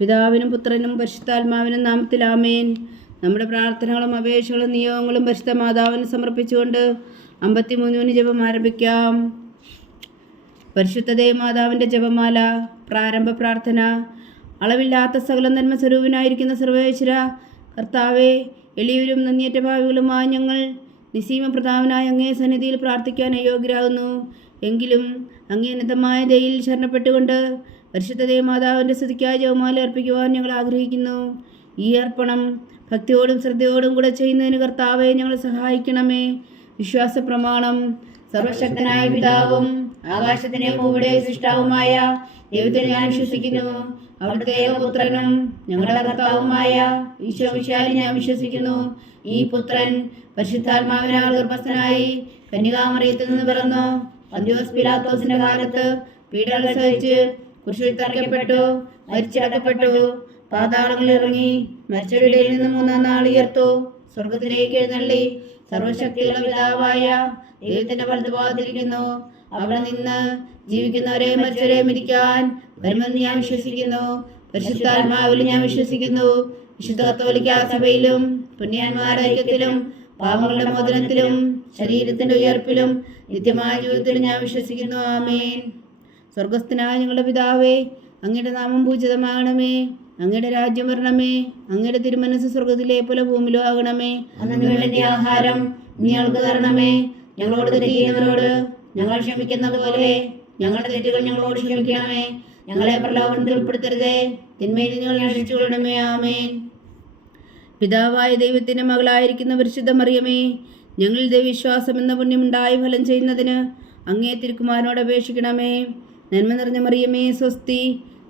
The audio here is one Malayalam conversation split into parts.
പിതാവിനും പുത്രനും പരിശുദ്ധാത്മാവിനും നാമത്തിൽ ആമേൻ. നമ്മുടെ പ്രാർത്ഥനകളും അപേക്ഷകളും നിയോഗങ്ങളും പരിശുദ്ധ മാതാവിന് സമർപ്പിച്ചുകൊണ്ട് 53 ജപം ആരംഭിക്കാം. പരിശുദ്ധ ദേവമാതാവിൻ്റെ ജപമാല. പ്രാരംഭ പ്രാർത്ഥന. അളവില്ലാത്ത സകല നന്മ സ്വരൂപനായിരിക്കുന്ന സർവേശ്വര കർത്താവെ, എളിയവരും നന്ദിയേറ്റ ഭാവികളുമായ ഞങ്ങൾ നിസീമ പ്രതാപനായ അങ്ങേ സന്നിധിയിൽ പ്രാർത്ഥിക്കാൻ അയോഗ്യരാകുന്നു. എങ്കിലും അങ്ങേ അനന്തമായ ദയയിൽ ശരണപ്പെട്ടുകൊണ്ട് പരിശുദ്ധ ദേവമാതാവിൻ്റെ സ്തുതിക്കായി ജപമാല അർപ്പിക്കുവാൻ ഞങ്ങൾ ആഗ്രഹിക്കുന്നു. ഈ അർപ്പണം ഭക്തിയോടും ശ്രദ്ധയോടും കൂടെ ചെയ്യുന്നതിന് കർത്താവെ ഞങ്ങളെ സഹായിക്കണമേ. വിശ്വാസ പ്രമാണം. സർവശക്തനായ പിതാവും ആകാശത്തിൻ്റെ ഭൂമിയുടെ സൃഷ്ടാവുമായ ദൈവത്തിൽ ഞാൻ വിശ്വസിക്കുന്നു. അവിടുത്തെ ഏകപുത്രനും ഞങ്ങളുടെ കർത്താവുമായ ഈശോ മിശിഹായിൽ ഞാൻ വിശ്വസിക്കുന്നു. ഈ പുത്രൻ പരിശുദ്ധാത്മാവിനാൽ ഗർഭസ്ഥനായി കന്യകാമറിയത്തിൽ നിന്ന് പിറന്നു. പന്തിയോസ് പിലാത്തോസിന്റെ കാലത്ത് പീഡകൾ സഹിച്ച് കുരിശിൽ തറയ്ക്കപ്പെട്ടു, മരിച്ചടക്കപ്പെട്ടു, പാതാളങ്ങളിൽ ഇറങ്ങി, മരിച്ചവരുടെ നിന്ന് 3-ാം നാൾ ഉയർത്തു, സ്വർഗത്തിലേക്ക് എഴുന്നള്ളി, സർവശക്തിയുള്ള പിതാവായ ദൈവത്തിന്റെ വലതുഭാഗത്തിരിക്കുന്നു. അവിടെ നിന്ന് ജീവിക്കുന്നവരെ മരിച്ചവരെ മരിക്കാൻ വരുമെന്ന് ഞാൻ വിശ്വസിക്കുന്നു. പരിശുദ്ധാത്മാവിൽ ഞാൻ വിശ്വസിക്കുന്നു. വിശുദ്ധ കത്തോലിക്കാ സഭയിലും പുണ്യന്മാരുടെ ഐക്യത്തിലും പാപങ്ങളുടെ മോചനത്തിലും ശരീരത്തിന്റെ ഉയർപ്പിലും നിത്യമായ ജീവിതത്തിലും ഞാൻ വിശ്വസിക്കുന്നു. ആമേൻ. സ്വർഗസ്ഥനായ ഞങ്ങളുടെ പിതാവേ, അങ്ങയുടെ നാമം പൂജിതമാകണമേ. അങ്ങയുടെ രാജ്യം വരണമേ. അങ്ങയുടെ തിരുമനസ് സ്വർഗത്തിലെ പോലെ ഭൂമിയിലും ആകണമേ. അന്നു വേണ്ട ആഹാരം ഞങ്ങൾക്ക് തരണമേ. ഞങ്ങളോട് തെറ്റ് ചെയ്യുന്നവരോട് ഞങ്ങൾ ക്ഷമിക്കുന്നത് പോലെ ഞങ്ങളുടെ തെറ്റുകൾ ഞങ്ങളോട് ക്ഷമിക്കണമേ. ഞങ്ങളെ പ്രലോഭനത്തിൽ ഉൾപ്പെടുത്തരുതേ, തിന്മയിൽ നിങ്ങൾ രക്ഷിച്ചുകൊള്ളണമേ. ആമേൻ. പിതാവായ ദൈവത്തിന്റെ മകളായിരിക്കുന്ന പരിശുദ്ധ മറിയമേ, ഞങ്ങളിൽ ദൈവവിശ്വാസം എന്ന പുണ്യമുണ്ടായി ഫലം ചെയ്യുന്നതിന് അങ്ങേ തിരുക്കുമാരനോട് അപേക്ഷിക്കണമേ. നന്മ നിറഞ്ഞ മറിയമേ, സ്വസ്തി.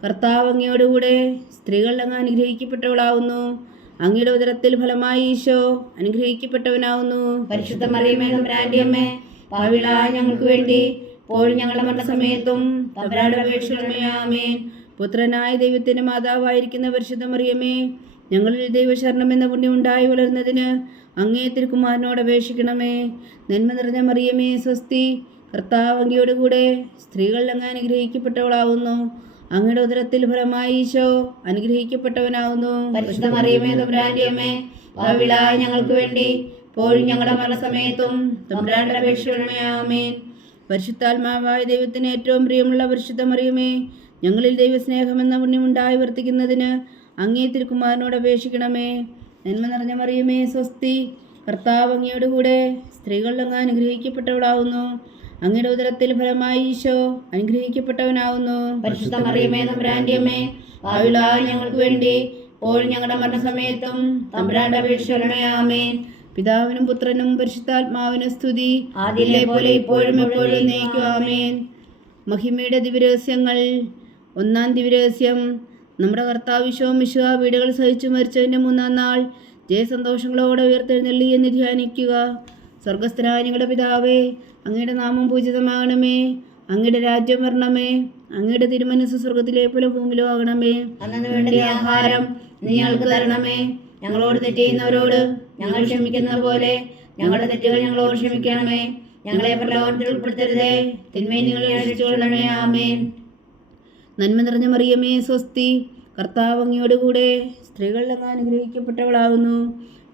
കർത്താവ് അങ്ങയോടുകൂടെ സ്ത്രീകൾ അങ്ങ് അനുഗ്രഹിക്കപ്പെട്ടവളാവുന്നു. അങ്ങയുടെ ഉദരത്തിൽ ഫലമായി ഈശോ അനുഗ്രഹിക്കപ്പെട്ടവനാവുന്നു. പരിശുദ്ധ മറിയമേ, തമ്പുരാന്റെ അമ്മേ, പാപികളായ ഞങ്ങൾക്ക് വേണ്ടി ഇപ്പോഴും ഞങ്ങളുടെ മരണസമയത്തും തമ്പുരാനോട് അപേക്ഷിക്കണമേ. ആമേൻ. പുത്രനായ ദൈവത്തിന്റെ മാതാവായിരിക്കുന്ന പരിശുദ്ധ മറിയമേ, ഞങ്ങളിൽ ദൈവശരണം എന്ന പുണ്യമുണ്ടായി വളരുന്നതിന് അങ്ങേ തിരുക്കുമാരനോട് അപേക്ഷിക്കണമേ. നന്മ നിറഞ്ഞ മറിയമേ, സ്വസ്തി. കർത്താവ് അങ്ങയോടുകൂടെ സ്ത്രീകൾ അങ്ങ് അനുഗ്രഹിക്കപ്പെട്ടവളാവുന്നു. അങ്ങയുടെ ഉദരത്തിൽ ഫലമായി ഈശോ അനുഗ്രഹിക്കപ്പെട്ടവനാവുന്നു. പരിശുദ്ധ മറിയമേ, തമ്പുരാന്റെ അമ്മേ, പാപികളായ ഞങ്ങൾക്ക് വേണ്ടി ഇപ്പോഴും ഞങ്ങളുടെ മരണസമയത്തും തമ്പുരാനോട് അപേക്ഷിക്കണമേ. ആമേൻ. പരിശുദ്ധാത്മാവായ ദൈവത്തിന് ഏറ്റവും പ്രിയമുള്ള പരിശുദ്ധ മറിയമേ, ഞങ്ങളിൽ ദൈവസ്നേഹം എന്ന പുണ്യമുണ്ടായി വർത്തിക്കുന്നതിന് അങ്ങേ തിരുക്കുമാരനോട് അപേക്ഷിക്കണമേ. നന്മ നിറഞ്ഞ മറിയമേ, സ്വസ്തി. കർത്താവ് അങ്ങയോടുകൂടെ സ്ത്രീകൾ അങ്ങ് അനുഗ്രഹിക്കപ്പെട്ടവളാവുന്നു. അങ്ങയുടെ ഉദരത്തിൽ ഫലമായി ഈശോ അനുഗ്രഹിക്കപ്പെട്ടവനാവുന്നു. പരിശുദ്ധ മറിയമേ, തമ്പുരാന്റെ അമ്മേ, പാപികളായ ഞങ്ങൾക്ക് വേണ്ടി ഇപ്പോഴും ഞങ്ങളുടെ മരണസമയത്തും തമ്പുരാനോട് അപേക്ഷിക്കണമേ. ആമേൻ. പിതാവിനും പുത്രനും പരിശുദ്ധാത്മാവിനും സ്തുതി, ആദിയിലെ പോലെ ഇപ്പോഴും എപ്പോഴും എന്നേക്കും. ആമേൻ. മഹിമയുടെ ദിവ്യരഹസ്യങ്ങൾ. 1-ാം ദിവ്യരഹസ്യം. നമ്മുടെ കർത്താവ് ഈശോ മിശിഹാ പീഡകൾ സഹിച്ചു മരിച്ചതിൻ്റെ 3-ാം നാൾ ജയസന്തോഷങ്ങളോടെ ഉയർത്തെഴുന്നള്ളി എന്ന് ധ്യാനിക്കുക. സ്വർഗസ്ഥനായ ഞങ്ങളുടെ പിതാവേ, അങ്ങയുടെ നാമം പൂജിതമാകണമേ. അങ്ങയുടെ രാജ്യം വരണമേ. അങ്ങയുടെ തിരുമനസ് സ്വർഗത്തിലെ പോലെ ഭൂമിയിലും ആകണമേ. അന്നു വേണ്ട ആഹാരം ഞങ്ങൾക്ക് തരണമേ. ഞങ്ങളോട് തെറ്റ് ചെയ്യുന്നവരോട് ഞങ്ങൾ ക്ഷമിക്കുന്നത് പോലെ ഞങ്ങളുടെ തെറ്റുകൾ ഞങ്ങളോട് ക്ഷമിക്കണമേ. ഞങ്ങളെ പ്രലോഭനത്തിൽ ഉൾപ്പെടുത്തരുതേ, തിന്മയിൽ നിങ്ങൾ രക്ഷിച്ചുകൊള്ളണമേ. ആമേൻ. നന്മ നിറഞ്ഞ മറിയമേ, സ്വസ്തി. കർത്താവ് അങ്ങയോടുകൂടെ സ്ത്രീകൾ അങ്ങ് അനുഗ്രഹിക്കപ്പെട്ടവളാവുന്നു.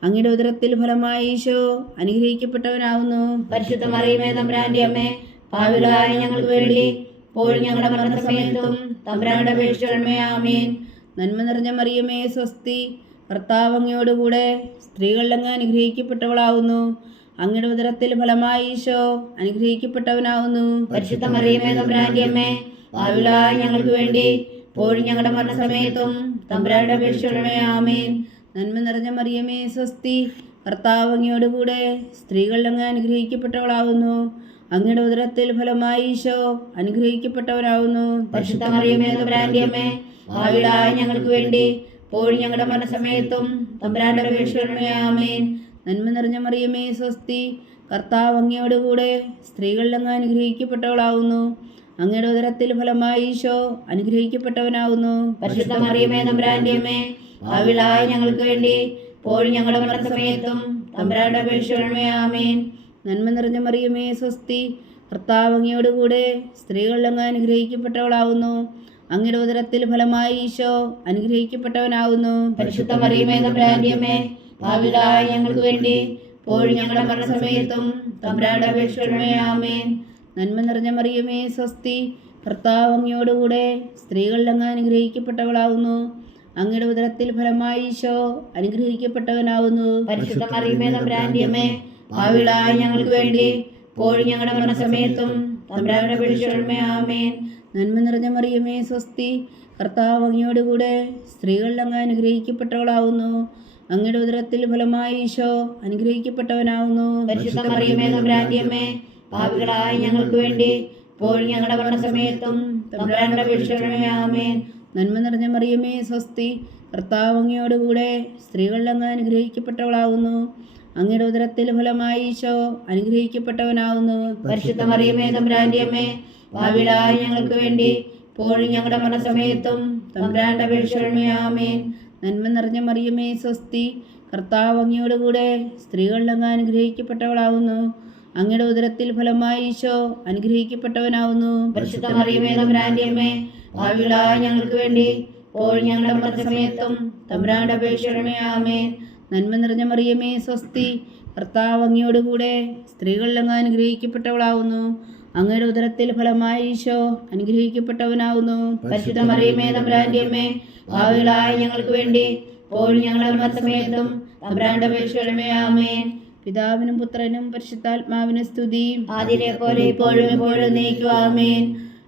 അങ്ങയുടെ ഉദരത്തിൽ ഫലമായി ഈശോ അനുഗ്രഹിക്കപ്പെട്ടവനാവുന്നു. പരിശുദ്ധ മറിയമേ, തമ്പുരാന്റെ അമ്മേ, പാപികളായ ഞങ്ങൾക്ക് വേണ്ടി ഇപ്പോഴും ഞങ്ങളുടെ മരണസമയത്തും തമ്പുരാനോട് അപേക്ഷിക്കണമേ. ആമേൻ. നന്മ നിറഞ്ഞ മറിയമേ, സ്വസ്തി. കർത്താവ് അങ്ങയോടുകൂടെ സ്ത്രീകൾ അങ്ങ് അനുഗ്രഹിക്കപ്പെട്ടവളാവുന്നു. അങ്ങയുടെ ഉദരത്തിൽ ഫലമായി ഈശോ അനുഗ്രഹിക്കപ്പെട്ടവനാവുന്നു. പരിശുദ്ധ മറിയമേ, തമ്പുരാന്റെ അമ്മേ, പാപികളായ ഞങ്ങൾക്ക് വേണ്ടി ഇപ്പോഴും ഞങ്ങളുടെ മരണസമയത്തും തമ്പുരാനോട് അപേക്ഷിക്കണമേ. ആമേൻ. നന്മ നിറഞ്ഞ മറിയമേ, സ്വസ്തി. കർത്താവ് അങ്ങയോടുകൂടെ സ്ത്രീകൾ അങ്ങ് അനുഗ്രഹിക്കപ്പെട്ടവളാവുന്നു. അങ്ങയുടെ ഉദരത്തിൽ ഫലമായി ഈശോ അനുഗ്രഹിക്കപ്പെട്ടവനാവുന്നു. പരിശുദ്ധ മറിയമേ, തമ്പുരാന്റെ അമ്മേ, പാപികളായ ഞങ്ങൾക്ക് വേണ്ടി ഇപ്പോഴും ഞങ്ങളുടെ മരണസമയത്തും തമ്പുരാനോട് അപേക്ഷിക്കണമേ. ആമേൻ. നന്മ നിറഞ്ഞ മറിയമേ, സ്വസ്തി. കർത്താവ് അങ്ങയോടുകൂടെ സ്ത്രീകൾ അങ്ങ് അനുഗ്രഹിക്കപ്പെട്ടവളാവുന്നു. അങ്ങയുടെ ഉദരത്തിൽ ഫലമായി ഈശോ അനുഗ്രഹിക്കപ്പെട്ടവനാവുന്നു. പരിശുദ്ധ മറിയമേ, തമ്പുരാന്റെ അമ്മേ, പാപികളായ ഞങ്ങൾക്ക് വേണ്ടി ഇപ്പോഴും ഞങ്ങളുടെ മരണസമയത്തും തമ്പുരാനോട് അപേക്ഷിക്കണമേ. ആമേൻ. നന്മ നിറഞ്ഞ മറിയമേ, സ്വസ്തി. കർത്താവ് അങ്ങയോടുകൂടെ സ്ത്രീകൾ അങ്ങ് അനുഗ്രഹിക്കപ്പെട്ടവളാവുന്നു. അങ്ങയുടെ ഉദരത്തിൽ ഫലമായി ഈശോ അനുഗ്രഹിക്കപ്പെട്ടവനാവുന്നു. പരിശുദ്ധ മറിയമേ തമ്പുരാന്റെ അമ്മേ, പാപികളായ ഞങ്ങൾക്ക് വേണ്ടി ഇപ്പോഴും ഞങ്ങളുടെ മരണസമയത്തും തമ്പുരാന്റെ അപേക്ഷിക്കണമേ. ആമേൻ. നന്മ നിറഞ്ഞ മറിയമേ സ്വസ്തി, കർത്താവ് അങ്ങയോടുകൂടെ സ്ത്രീകളിൽ അങ്ങ് അനുഗ്രഹിക്കപ്പെട്ടവളാവുന്നു. അങ്ങയുടെ ഉദരത്തിൽ ഫലമായി ഈശോ അനുഗ്രഹിക്കപ്പെട്ടവനാവുന്നു. പരിശുദ്ധ മറിയമേ തമ്പുരാന്റെ അമ്മേ, പാപികളായ ഞങ്ങൾക്ക് വേണ്ടി ഇപ്പോഴും ഞങ്ങളുടെ മരണസമയത്തും തമ്പുരാന്റെ അപേക്ഷിക്കണമേ. ആമേൻ. നന്മ നിറഞ്ഞ മറിയമേ സ്വസ്തി, കർത്താവ് അങ്ങയോടുകൂടെ സ്ത്രീകളിൽ അങ്ങ് അനുഗ്രഹിക്കപ്പെട്ടവളാവുന്നു. അങ്ങയുടെ ഉദരത്തിൽ ഫലമായി ഈശോ അനുഗ്രഹിക്കപ്പെട്ടവനാവുന്നു. പരിശുദ്ധ മറിയമേ തമ്പുരാന്റെ അമ്മേ, പാപികളായ ഞങ്ങൾക്ക് വേണ്ടി ഇപ്പോഴും ഞങ്ങളുടെ മരണസമയത്തും തമ്പുരാന്റെ അപേക്ഷിക്കണമേ. ആമേൻ. നന്മ നിറഞ്ഞ മറിയമേ സ്വസ്തി, കർത്താവ് അങ്ങയോടുകൂടെ സ്ത്രീകളിൽ അങ്ങ് അനുഗ്രഹിക്കപ്പെട്ടവളാവുന്നു. അങ്ങയുടെ ഉദരത്തിൽ ഫലമായി ഈശോ അനുഗ്രഹിക്കപ്പെട്ടവനാവുന്നു. പരിശുദ്ധ മറിയമേ തമ്പുരാന്റെ അമ്മേ, പാപികളായ ഞങ്ങൾക്ക് വേണ്ടി ഇപ്പോഴും ഞങ്ങളുടെ മരണസമയത്തും തമ്പുരാന്റെ അപേക്ഷിക്കണമേ. ആമേൻ. നന്മ നിറഞ്ഞ മറിയമേ സ്വസ്തി, കർത്താവ് അങ്ങയോടുകൂടെ സ്ത്രീകളിൽ അങ്ങ് അനുഗ്രഹിക്കപ്പെട്ടവളാവുന്നു. അങ്ങയുടെ ഉദരത്തിൽ ഫലമായി ഈശോ അനുഗ്രഹിക്കപ്പെട്ടവനാവുന്നു. പരിശുദ്ധ മറിയമേ തമ്പുരാന്റെ അമ്മേ, പാപികളായ ഞങ്ങൾക്ക് വേണ്ടി ഇപ്പോഴും ഞങ്ങളുടെ മരണസമയത്തും തമ്പുരാന്റെ അപേക്ഷിക്കണമേ. ആമേൻ. നന്മ നിറഞ്ഞ മറിയമേ സ്വസ്തി, കർത്താവ് അങ്ങയോടുകൂടെ സ്ത്രീകളിൽ അങ്ങ് അനുഗ്രഹിക്കപ്പെട്ടവളാവുന്നു. അങ്ങയുടെ ഉദരത്തിൽ ഫലമായി ഈശോ അനുഗ്രഹിക്കപ്പെട്ടവനാവുന്നു. പരിശുദ്ധ മറിയമേ തമ്പുരാന്റെ അമ്മേ, പാപികളായ ഞങ്ങൾക്ക് വേണ്ടി ഇപ്പോഴും ഞങ്ങളുടെ മരണസമയത്തും തമ്പുരാന്റെ അപേക്ഷിക്കണമേ. ആമേൻ. പിതാവിനും പുത്രനും പരിശുദ്ധാത്മാവിനും സ്തുതി. ആദിയിലെ പോലെ ഇപ്പോഴും എപ്പോഴും എന്നേക്കും. ആമേൻ.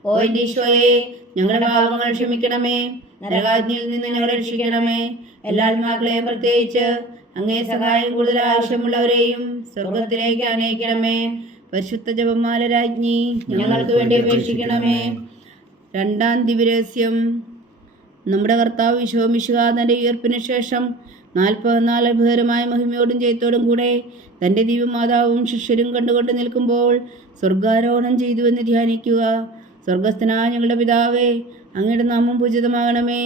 ഓ എൻ്റെ ഈശോയെ, ഞങ്ങളുടെ പാപങ്ങൾ ക്ഷമിക്കണമേ, നരകാഗ്നിയിൽ നിന്ന് ഞങ്ങളെ രക്ഷിക്കണമേ. എല്ലാ ആത്മാക്കളെയും, പ്രത്യേകിച്ച് അങ്ങേ സഹായം കൂടുതൽ ആവശ്യമുള്ളവരെയും സ്വർഗത്തിലേക്ക് അനയിക്കണമേ. പരിശുദ്ധ ജപമാല രാജ്ഞി, ഞങ്ങൾക്ക് വേണ്ടി അപേക്ഷിക്കണമേ. രണ്ടാം ദിവ്യരഹസ്യം. നമ്മുടെ കർത്താവ് ഈശോ മിശിഹാ തൻ്റെ ഉയർപ്പിന് ശേഷം 44 അത്ഭുതകരമായ മഹിമയോടും ജയത്തോടും കൂടെ തൻ്റെ ദിവ്യമാതാവും ശിഷ്യരും കണ്ടുകൊണ്ട് നിൽക്കുമ്പോൾ സ്വർഗാരോഹണം ചെയ്തുവെന്ന് ധ്യാനിക്കുക. സ്വർഗസ്ഥനായ ഞങ്ങളുടെ പിതാവേ, അങ്ങയുടെ നാമം പൂജിതമാകണമേ.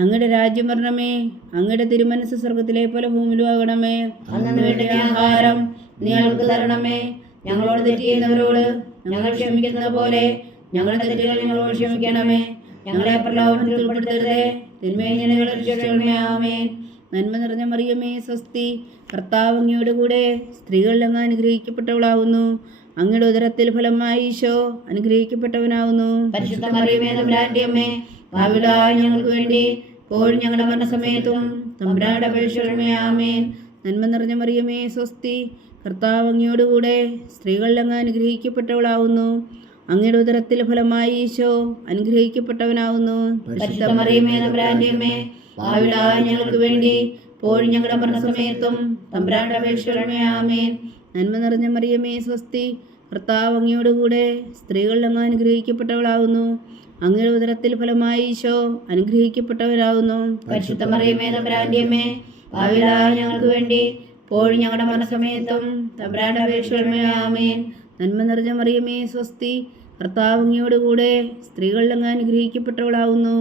അങ്ങയുടെ രാജ്യം വരണമേ. അങ്ങയുടെ തിരുമനസ് സ്വർഗത്തിലെ പോലെ ഭൂമിയിലും ആകണമേ. അന്നു വേണ്ട ആഹാരം ഞങ്ങൾക്ക് തരണമേ. ഞങ്ങളോട് തെറ്റ് ചെയ്യുന്നവരോട് ഞങ്ങൾ ക്ഷമിക്കുന്നത് പോലെ ഞങ്ങളുടെ തെറ്റുകൾ ഞങ്ങളോട് ക്ഷമിക്കണമേ. ഞങ്ങളെ പ്രലോഭനത്തിൽ ഉൾപ്പെടുത്തരുതേ, തിന്മയിൽ നിന്ന് ഞങ്ങളെ രക്ഷിക്കണമേ. ആമേൻ. നന്മ നിറഞ്ഞ മറിയമേ സ്വസ്തി, കർത്താവ് അങ്ങയോടുകൂടെ സ്ത്രീകളിൽ അങ്ങ് അനുഗ്രഹിക്കപ്പെട്ടവളാവുന്നു. അങ്ങയുടെ ഉദരത്തിൽ ഫലമായി ഈശോ അനുഗ്രഹിക്കപ്പെട്ടവനാവുന്നു. പരിശുദ്ധ മറിയമേ തമ്പുരാന്റെ അമ്മേ, പാപികളായ ഞങ്ങൾക്ക് വേണ്ടി ഇപ്പോഴും ഞങ്ങളുടെ മരണസമയത്തും തമ്പുരാന്റെ അപേക്ഷിക്കണമേ. ആമേൻ. നന്മ നിറഞ്ഞ മറിയമേ സ്വസ്തി, കർത്താവ് അങ്ങയോടുകൂടെ സ്ത്രീകളിൽ അങ്ങ് അനുഗ്രഹിക്കപ്പെട്ടവളാവുന്നു. അങ്ങയുടെ ഉദരത്തിൽ ഫലമായി ഈശോ അനുഗ്രഹിക്കപ്പെട്ടവനാവുന്നു. പരിശുദ്ധ മറിയമേ തമ്പുരാന്റെ അമ്മേ, പാപികളായ ഞങ്ങൾക്ക് വേണ്ടി ഇപ്പോഴും ഞങ്ങളുടെ മരണസമയത്തും തമ്പുരാന്റെ അപേക്ഷിക്കണമേ. ആമേൻ. നന്മ നിറഞ്ഞ മറിയമേ സ്വസ്തി, കർത്താവ് അങ്ങയോടുകൂടെ സ്ത്രീകളിൽ അങ്ങ് അനുഗ്രഹിക്കപ്പെട്ടവളാവുന്നു. അങ്ങയുടെ ഉദരത്തിൽ ഫലമായി ഈശോ അനുഗ്രഹിക്കപ്പെട്ടവരാവുന്നു. പരിശുദ്ധ മറിയമേ തമ്പുരാന്റെ അമ്മേ, പാപികളായ ഞങ്ങൾക്ക് വേണ്ടി ഇപ്പോഴും ഞങ്ങളുടെ മരണസമയത്തും തമ്പുരാന്റെ അപേക്ഷിക്കണമേ. ആമേൻ. നന്മ നിറഞ്ഞ മറിയമേ സ്വസ്തി, കർത്താവ് അങ്ങയോടുകൂടെ സ്ത്രീകളിൽ അങ്ങ് അനുഗ്രഹിക്കപ്പെട്ടവളാവുന്നു.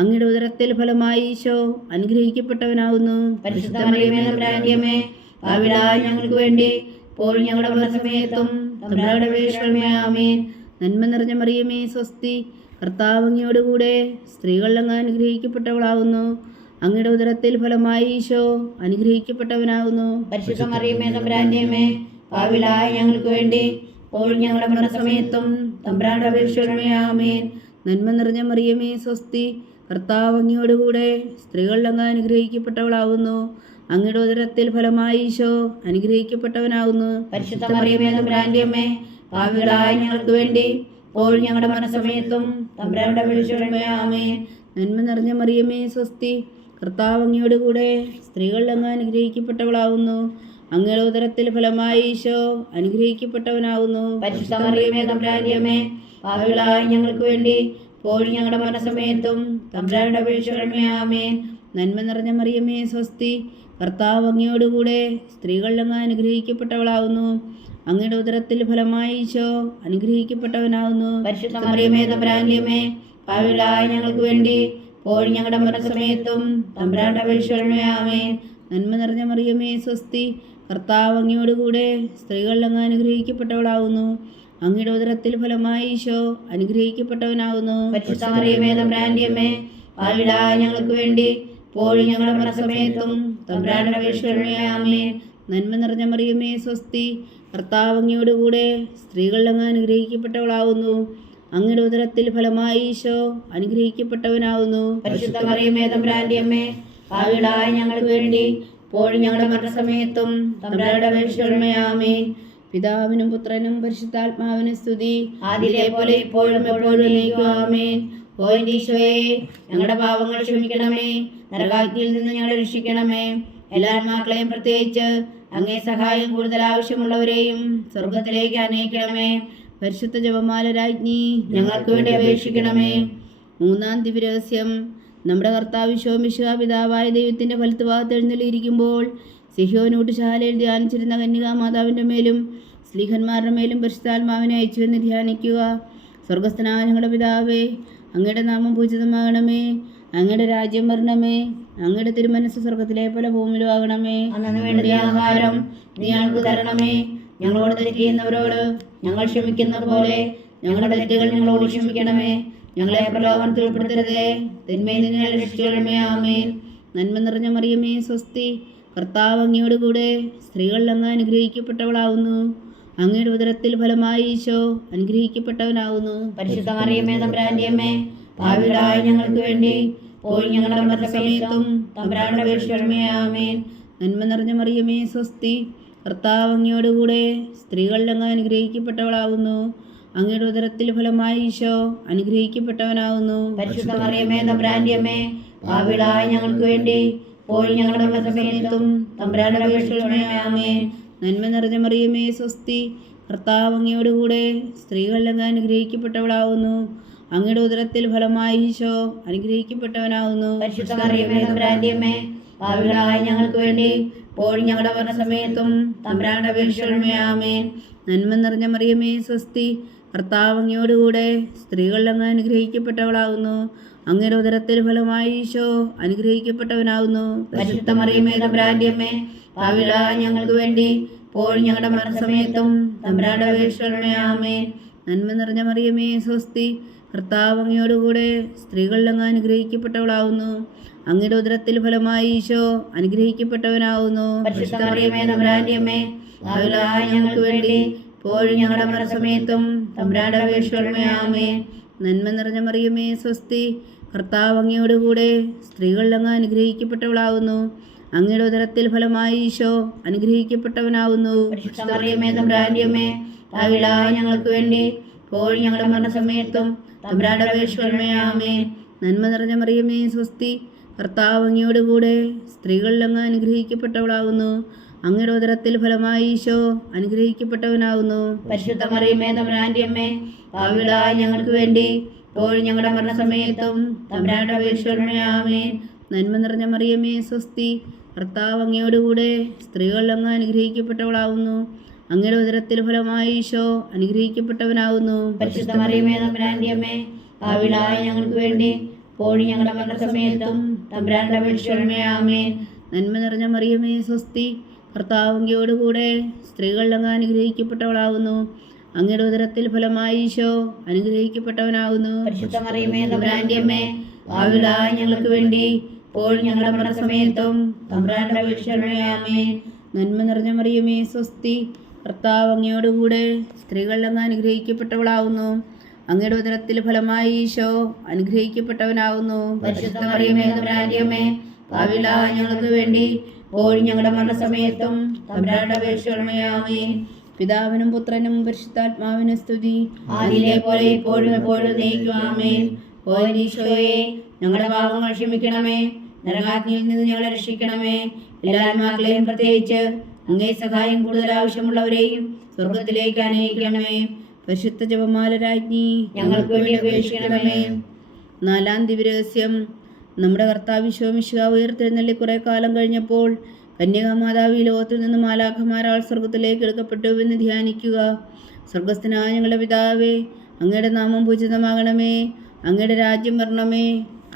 അങ്ങയുടെ ഉദരത്തിൽ ഫലമായി ഈശോ അനുഗ്രഹിക്കപ്പെട്ടവനാവുന്നു. പരിശുദ്ധ മറിയമേ തമ്പുരാന്റെ അമ്മേ, പാപികളായ ഞങ്ങൾക്ക് വേണ്ടി ഇപ്പോഴും ഞങ്ങളുടെ മരണസമയത്തും തമ്പുരാന്റെ അപേക്ഷിക്കണമേ. ആമേൻ. നന്മ നിറഞ്ഞ മറിയമേ സ്വസ്തി, കർത്താവ് അങ്ങയോടുകൂടെ സ്ത്രീകളിൽ അങ്ങ് അനുഗ്രഹിക്കപ്പെട്ടവളാവുന്നു. അങ്ങയുടെ ഉദരത്തിൽ ഫലമായി ഈശോ അനുഗ്രഹിക്കപ്പെട്ടവനാകുന്നു. പരിശുദ്ധ മറിയമേ തമ്പുരാന്റെ അമ്മേ, പാപികളായ ഞങ്ങൾക്ക് വേണ്ടി ഇപ്പോഴും ഞങ്ങളുടെ മരണസമയത്തും തമ്പുരാന്റെ അപേക്ഷിക്കണമേ. ആമേൻ. നന്മ നിറഞ്ഞ മറിയമേ സ്വസ്തി, കർത്താവ് അങ്ങയോടുകൂടെ സ്ത്രീകളിൽ അങ്ങ് അനുഗ്രഹിക്കപ്പെട്ടവളാവുന്നു. അങ്ങയുടെ ഉദരത്തിൽ ഫലമായി ഈശോ അനുഗ്രഹിക്കപ്പെട്ടവനാകുന്നു. പരിശുദ്ധ മറിയമേ തമ്പുരാന്റെ അമ്മേ, പാപികളായ ഞങ്ങൾക്ക് വേണ്ടി ഇപ്പോഴും ഞങ്ങളുടെ മരണസമയത്തും തമ്പുരാന്റെ അപേക്ഷിക്കണമേ. ആമേൻ. നന്മ നിറഞ്ഞ മറിയമേ സ്വസ്തി, കർത്താവ് അങ്ങയോടുകൂടെ സ്ത്രീകളിൽ അങ്ങ് അനുഗ്രഹിക്കപ്പെട്ടവളാവുന്നു. അങ്ങയുടെ ഉദരത്തിൽ ഫലമായി ഈശോ അനുഗ്രഹിക്കപ്പെട്ടവനാകുന്നു. പരിശുദ്ധ മറിയമേ തമ്പുരാന്റെ അമ്മേ, പാപികളായ ഞങ്ങൾക്ക് വേണ്ടി ഇപ്പോഴും ഞങ്ങളുടെ മരണസമയത്തും തമ്പുരാന്റെ അപേക്ഷിക്കണമേ. ആമേൻ. നന്മ നിറഞ്ഞ മറിയമേ സ്വസ്തി, കർത്താവ് അങ്ങയോടുകൂടെ സ്ത്രീകളിൽ അങ്ങ് അനുഗ്രഹിക്കപ്പെട്ടവളാവുന്നു. അങ്ങയുടെ ഉദരത്തിൽ ഫലമായി ഈശോ അനുഗ്രഹിക്കപ്പെട്ടവനാകുന്നു. പരിശുദ്ധ മറിയമേ തമ്പുരാന്റെ അമ്മേ, പാപികളായ ഞങ്ങൾക്ക് വേണ്ടി ഇപ്പോഴും ഞങ്ങളുടെ മരണസമയത്തും തമ്പുരാന്റെ അപേക്ഷിക്കണമേ. ആമേൻ. നന്മ നിറഞ്ഞ മറിയമേ സ്വസ്തി, കർത്താവ് അങ്ങയോടുകൂടെ സ്ത്രീകളിൽ അങ്ങ് അനുഗ്രഹിക്കപ്പെട്ടവളാവുന്നു. അങ്ങയുടെ ഉദരത്തിൽ ഫലമായി ഈശോ അനുഗ്രഹിക്കപ്പെട്ടവനാകുന്നു. പരിശുദ്ധ മറിയമേ തമ്പുരാന്റെ അമ്മേ, പാപികളായ ഞങ്ങൾക്ക് വേണ്ടി ഇപ്പോഴും ഞങ്ങളുടെ മരണസമയത്തും തമ്പുരാന്റെ അപേക്ഷിക്കണമേ. ആമേൻ. നന്മ നിറഞ്ഞ മറിയമേ സ്വസ്തി, കർത്താവ് അങ്ങയോടുകൂടെ സ്ത്രീകളിൽ അങ്ങ് അനുഗ്രഹിക്കപ്പെട്ടവളാകുന്നു. അങ്ങയുടെ ഉദരത്തിൽ ഫലമായി ഈശോ അനുഗ്രഹിക്കപ്പെട്ടവനാകുന്നു. പരിശുദ്ധ മറിയമേ തമ്പുരാന്റെ അമ്മേ, പാപികളായ ഞങ്ങൾക്ക് വേണ്ടി ഇപ്പോഴും ഞങ്ങളുടെ മരണസമയത്തും തമ്പുരാന്റെ അപേക്ഷിക്കണമേ. ആമേൻ. പിതാവിനും പുത്രനും പരിശുദ്ധാത്മാവിനും സ്തുതി, ആദിയിലെ പോലെ ഇപ്പോഴും എപ്പോഴും എന്നേക്കും. ആമേൻ. ഓ എൻ്റെ ഈശോയെ, ഞങ്ങളുടെ പാപങ്ങൾ ക്ഷമിക്കണമേ, നരകാഗ്നിയിൽ നിന്ന് ഞങ്ങളെ രക്ഷിക്കണമേ. എല്ലാ ആത്മാക്കളെയും പ്രത്യേകിച്ച് അങ്ങേ സഹായം കൂടുതൽ ആവശ്യമുള്ളവരെയും സ്വർഗത്തിലേക്ക് അനയിക്കണമേ. പരിശുദ്ധ ജപമാല രാജ്ഞി ഞങ്ങൾക്ക് വേണ്ടി അപേക്ഷിക്കണമേ. മൂന്നാം ദിവ്യരഹസ്യം. നമ്മുടെ കർത്താവ് ശോമിശിഹ പിതാവായ ദൈവത്തിൻ്റെ വലത്തുഭാഗത്ത് എഴുന്നള്ളിയിരിക്കുമ്പോൾ സിഹ്യോനൂട്ട് ശാലയിൽ ധ്യാനിച്ചിരുന്ന കന്യകാമാതാവിൻ്റെ മേലും സ്ലീഹന്മാരുടെ മേലും പരിശുദ്ധാത്മാവിനെ അയച്ചുവെന്ന് ധ്യാനിക്കുക. സ്വർഗസ്ഥനായ ഞങ്ങളുടെ പിതാവേ, അങ്ങയുടെ നാമം പൂജിതമാകണമേ, അങ്ങയുടെ രാജ്യം വരണമേ, അങ്ങയുടെ തിരുമനസ്സ് സ്വർഗത്തിലെ പോലെ ഭൂമിയിലും ആകണമേ. അന്നു വേണ്ട ആഹാരം നീ ഞങ്ങൾക്ക് തരണമേ. ഞങ്ങളോട് തെറ്റ് ചെയ്യുന്നവരോട് ഞങ്ങൾ ക്ഷമിക്കുന്ന പോലെ ഞങ്ങളുടെ തെറ്റുകൾ ഞങ്ങളോട് ക്ഷമിക്കണമേ. ഞങ്ങളെ പ്രലോഭനത്തിൽ ഉൾപ്പെടുത്തരുതേ, തിന്മയിൽ നിന്ന് ഞങ്ങളെ രക്ഷിക്കണമേ. ആമേൻ. നന്മ നിറഞ്ഞ മറിയമേ സ്വസ്തി, കർത്താവ് അങ്ങയോടുകൂടെ സ്ത്രീകളിൽ അങ്ങ് അനുഗ്രഹിക്കപ്പെട്ടവളാവുന്നു. അങ്ങയുടെ ഉദരത്തിൽ ഫലമായി ഈശോ അനുഗ്രഹിക്കപ്പെട്ടവനാകുന്നു. പരിശുദ്ധ മറിയമേ തമ്പുരാന്റെ അമ്മേ, പാപികളായ ഞങ്ങൾക്ക് വേണ്ടി ഇപ്പോഴും ഞങ്ങളുടെ മരണസമയത്തും തമ്പുരാന്റെ അപേക്ഷിക്കണമേ. ആമേൻ. നന്മ നിറഞ്ഞ മറിയമേ സ്വസ്തി, കർത്താവ് അങ്ങയോടുകൂടെ സ്ത്രീകളിൽ അങ്ങ് അനുഗ്രഹിക്കപ്പെട്ടവളാവുന്നു. അങ്ങയുടെ ഉദരത്തിൽ ഫലമായി ഈശോ അനുഗ്രഹിക്കപ്പെട്ടവനാകുന്നു. പരിശുദ്ധ മറിയമേ തമ്പുരാന്റെ അമ്മേ, പാപികളായ ഞങ്ങൾക്ക് വേണ്ടി ഇപ്പോഴും ഞങ്ങളുടെ മരണസമയത്തും തമ്പുരാന്റെ അപേക്ഷിക്കണമേ. ആമേൻ. നന്മ നിറഞ്ഞ മറിയമേ സ്വസ്തി, കർത്താവ് അങ്ങയോടുകൂടെ സ്ത്രീകളിൽ അങ്ങ് അനുഗ്രഹിക്കപ്പെട്ടവളാവുന്നു. അങ്ങയുടെ ഉദരത്തിൽ ഫലമായി ഈശോ അനുഗ്രഹിക്കപ്പെട്ടവനാകുന്നു. പരിശുദ്ധ മറിയമേ തമ്പുരാന്റെ അമ്മേ, പാപികളായ ഞങ്ങൾക്ക് വേണ്ടി ഇപ്പോഴും ഞങ്ങളുടെ മരണസമയത്തും തമ്പുരാന്റെ അപേക്ഷിക്കണമേ. ആമേൻ. നന്മ നിറഞ്ഞ മറിയമേ സ്വസ്തി, കർത്താവ് അങ്ങയോടുകൂടെ സ്ത്രീകളിൽ അങ്ങ് അനുഗ്രഹിക്കപ്പെട്ടവളാവുന്നു. അങ്ങയുടെ ഉദരത്തിൽ ഫലമായി ഈശോ അനുഗ്രഹിക്കപ്പെട്ടവനാകുന്നു. പരിശുദ്ധ മറിയമേ തമ്പുരാന്റെ അമ്മേ, പാപികളായ ഞങ്ങൾക്ക് വേണ്ടി ഇപ്പോഴും ഞങ്ങളുടെ മരണസമയത്തും തമ്പുരാന്റെ അപേക്ഷിക്കണമേ. ആമേൻ. നന്മ നിറഞ്ഞ മറിയമേ സ്വസ്തി, കർത്താവ് അങ്ങയോടുകൂടെ സ്ത്രീകളിൽ അങ്ങ് അനുഗ്രഹിക്കപ്പെട്ടവളാവുന്നു. അങ്ങയുടെ ഉദരത്തിൽ ഫലമായി ഈശോ അനുഗ്രഹിക്കപ്പെട്ടവനാവുന്നു. പരിശുദ്ധ മറിയമേ തമ്പുരാന്റെ അമ്മേ, പാപികളായ ഞങ്ങൾക്ക് വേണ്ടി ഇപ്പോഴും ഞങ്ങളുടെ മരണസമയത്തും തമ്പുരാന്റെ അപേക്ഷിക്കണമേ. ആമേൻ. നന്മ നിറഞ്ഞ മറിയമേ സ്വസ്തി, കർത്താവ് അങ്ങയോടുകൂടെ സ്ത്രീകളിൽ അങ്ങ് അനുഗ്രഹിക്കപ്പെട്ടവളാവുന്നു. അങ്ങയുടെ ഉദരത്തിൽ ഫലമായി ഈശോ അനുഗ്രഹിക്കപ്പെട്ടവനാവുന്നു. പരിശുദ്ധ മറിയമേ തമ്പുരാന്റെ അമ്മേ, പാപികളായ ഞങ്ങൾക്ക് വേണ്ടി ഇപ്പോഴും ഞങ്ങളുടെ മരണസമയത്തും തമ്പുരാന്റെ അപേക്ഷിക്കണമേ. ആമേൻ. നന്മ നിറഞ്ഞ മറിയമേ സ്വസ്തി, കർത്താവ് അങ്ങയോടുകൂടെ സ്ത്രീകളിൽ അങ്ങ് അനുഗ്രഹിക്കപ്പെട്ടവളാവുന്നു. അങ്ങയുടെ ഉദരത്തിൽ ഫലമായി ഈശോ അനുഗ്രഹിക്കപ്പെട്ടവനാവുന്നു. പരിശുദ്ധ മറിയമേ തമ്പുരാന്റെ അമ്മേ, പാപികളായ ഞങ്ങൾക്ക് വേണ്ടി ഇപ്പോഴും ഞങ്ങളുടെ മരണസമയത്തും തമ്പുരാന്റെ അപേക്ഷിക്കണമേ. ആമേൻ. നന്മ നിറഞ്ഞ മറിയമേ സ്വസ്തി, കർത്താവ് അങ്ങയോടുകൂടെ സ്ത്രീകളിൽ അങ്ങ് അനുഗ്രഹിക്കപ്പെട്ടവളാവുന്നു. അങ്ങയുടെ ഉദരത്തിൽ ഫലമായി ഈശോ അനുഗ്രഹിക്കപ്പെട്ടവനാവുന്നു. പരിശുദ്ധ മറിയമേ തമ്പുരാന്റെ അമ്മേ, പാപികളായ ഞങ്ങൾക്ക് വേണ്ടി ഇപ്പോഴും ഞങ്ങളുടെ മരണസമയത്തും തമ്പുരാന്റെ അപേക്ഷിക്കണമേ. ആമേൻ. നന്മ നിറഞ്ഞ മറിയമേ സ്വസ്തി, കർത്താവ് അങ്ങയോടുകൂടെ സ്ത്രീകളിൽ അങ്ങ് അനുഗ്രഹിക്കപ്പെട്ടവളാവുന്നു. അങ്ങയുടെ ഉദരത്തിൽ ഫലമായി ഈശോ അനുഗ്രഹിക്കപ്പെട്ടവനാകുന്നു. പരിശുദ്ധ മറിയമേ തമ്പുരാന്റെ അമ്മേ, പാപികളായ ഞങ്ങൾക്ക് വേണ്ടി ഇപ്പോഴും ഞങ്ങളുടെ മരണസമയത്തും തമ്പുരാന്റെ അപേക്ഷിക്കണമേ. ആമേൻ. നന്മ നിറഞ്ഞ മറിയമേ സ്വസ്തി, കർത്താവ് അങ്ങയോടുകൂടെ സ്ത്രീകളിൽ അങ്ങ് അനുഗ്രഹിക്കപ്പെട്ടവളാവുന്നു. അങ്ങയുടെ ഉദരത്തിൽ ഫലമായി ഈശോ അനുഗ്രഹിക്കപ്പെട്ടവനാകുന്നു. പരിശുദ്ധ മറിയമേ തമ്പുരാന്റെ അമ്മേ, പാപികളായ ഞങ്ങൾക്ക് വേണ്ടി ഇപ്പോഴും ഞങ്ങളുടെ മരണസമയത്തും തമ്പുരാന്റെ അപേക്ഷിക്കണമേ. ആമേൻ. പിതാവിനും പുത്രനും പരിശുദ്ധാത്മാവിനും സ്തുതി, ആദിയിലെ പോലെ ഇപ്പോഴും എപ്പോഴും എന്നേക്കും. ആമേൻ. ഓ ഈശോയെ, ഞങ്ങളുടെ പാപങ്ങൾ ക്ഷമിക്കണമേ, നരകാഗ്നിയിൽ നിന്ന് ഞങ്ങളെ രക്ഷിക്കണമേ. എല്ലാ ആത്മാക്കളെയും പ്രത്യേകിച്ച് അങ്ങേ സഹായം കൂടുതൽ ആവശ്യമുള്ളവരെയും സ്വർഗത്തിലേക്ക് അനയിക്കണമേ. പരിശുദ്ധ ജപമാല രാജ്ഞി ഞങ്ങൾക്ക് വേണ്ടി അപേക്ഷിക്കണമേ. നാലാം ദിവ്യരഹസ്യം. നമ്മുടെ കർത്താവ് ശോമിശിഹ ഉയർത്തെഴുന്നള്ളി കുറെ കാലം കഴിഞ്ഞപ്പോൾ കന്യകാമാതാവ് ഈ ലോകത്തിൽ നിന്ന് മാലാഖമാരാൾ സ്വർഗത്തിലേക്ക് എടുക്കപ്പെട്ടു എന്ന് ധ്യാനിക്കുക. സ്വർഗസ്ഥനായ ഞങ്ങളുടെ പിതാവേ, അങ്ങയുടെ നാമം പൂജിതമാകണമേ, അങ്ങയുടെ രാജ്യം വരണമേ,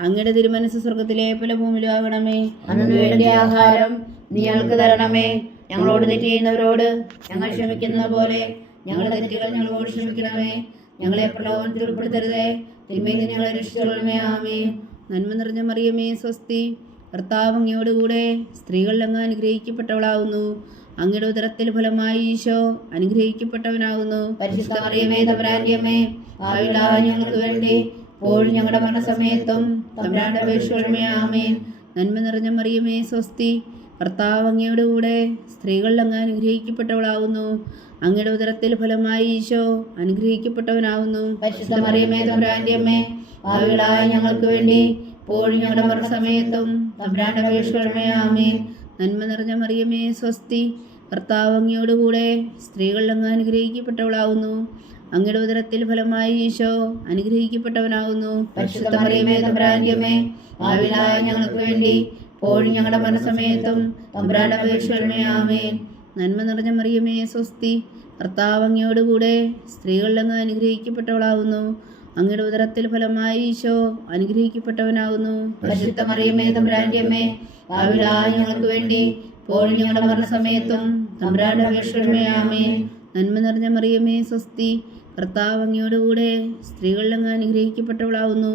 അങ്ങയുടെ തിരുമനസ്സ് സ്വർഗത്തിലെ പോലെ ഭൂമിയിലാകണമേ. അന്നു വേണ്ട ആഹാരം നീ ഞങ്ങൾക്ക് തരണമേ. ഞങ്ങളോട് തെറ്റ് ചെയ്യുന്നവരോട് ഞങ്ങൾ ക്ഷമിക്കുന്ന പോലെ ഞങ്ങളുടെ തെറ്റുകൾ ഞങ്ങളോട് ക്ഷമിക്കണമേ. ഞങ്ങളെ പ്രലോഭനത്തിൽ ഉൾപ്പെടുത്തരുതേ, തിന്മയിൽ നിന്ന് ഞങ്ങളെ രക്ഷിച്ചുകൊള്ളണമേ. ആമേൻ. നന്മ നിറഞ്ഞ മറിയമേ സ്വസ്തി, കർത്താവ് അങ്ങയോടുകൂടെ സ്ത്രീകളിൽ അങ്ങ് അനുഗ്രഹിക്കപ്പെട്ടവളാകുന്നു. അങ്ങയുടെ ഉദരത്തിൽ ഫലമായി ഈശോ അനുഗ്രഹിക്കപ്പെട്ടവനാകുന്നു. പരിശുദ്ധ മറിയമേ തമ്പുരാന്റെ അമ്മേ, പാപികളായ ഞങ്ങൾക്ക് വേണ്ടി ഇപ്പോഴും ഞങ്ങളുടെ മരണസമയത്തും തമ്പുരാന്റെ അപേക്ഷിച്ചുകൊള്ളണമേ. ആമേൻ. നന്മ നിറഞ്ഞ മറിയമേ സ്വസ്തി, കർത്താവ് അങ്ങയുടെ കൂടെ സ്ത്രീകളിൽ അങ്ങ് അനുഗ്രഹിക്കപ്പെട്ടവളാകുന്നു. അങ്ങയുടെ ഉദരത്തിൽ ഫലമായി ഈശോ അനുഗ്രഹിക്കപ്പെട്ടവനാകുന്നു. പരിശുദ്ധ മറിയമേ തമ്പുരാന്റെ അമ്മേ, പാപികളായ ഞങ്ങൾക്ക് വേണ്ടി ഇപ്പോഴും ഞങ്ങളുടെ മരണസമയത്തും തമ്പുരാന്റെ അപേക്ഷിച്ചുകൊള്ളണമേ. ആമേൻ. നന്മ നിറഞ്ഞ മറിയമേ സ്വസ്തി, കർത്താവ് അങ്ങയുടെ കൂടെ സ്ത്രീകളിൽ അങ്ങ് അനുഗ്രഹിക്കപ്പെട്ടവളാകുന്നു. അങ്ങയുടെ ഉദരത്തിൽ ഫലമായി ഈശോ അനുഗ്രഹിക്കപ്പെട്ടവനാകുന്നു. പരിശുദ്ധ മറിയമേ തമ്പുരാന്റെ അമ്മേ, പാപികളായ ഞങ്ങൾക്ക് വേണ്ടി ഇപ്പോഴും ഞങ്ങളുടെ മരണസമയത്തും തമ്പുരാന്റെ അപേക്ഷിച്ചുകൊള്ളണമേ. ആമേൻ. നന്മ നിറഞ്ഞ മറിയമേ സ്വസ്തി, കർത്താവ് അങ്ങയുടെ കൂടെ സ്ത്രീകളിൽ അങ്ങ് അനുഗ്രഹിക്കപ്പെട്ടവളാകുന്നു. അങ്ങയുടെ ഉദരത്തിൽ ഫലമായി ഈശോ അനുഗ്രഹിക്കപ്പെട്ടവനാകുന്നു. പരിശുദ്ധ മറിയമേ തമ്പുരാന്റെ അമ്മേ, പാപികളായ ഞങ്ങൾക്ക് വേണ്ടി ഇപ്പോഴും ഞങ്ങളുടെ മരണസമയത്തും തമ്പുരാന്റെ അപേക്ഷിച്ചുകൊള്ളണമേ. ആമേൻ. നന്മ നിറഞ്ഞ മറിയമേ സ്വസ്തി, കർത്താവ് അങ്ങയുടെ കൂടെ സ്ത്രീകളിൽ അങ്ങ് അനുഗ്രഹിക്കപ്പെട്ടവളാകുന്നു.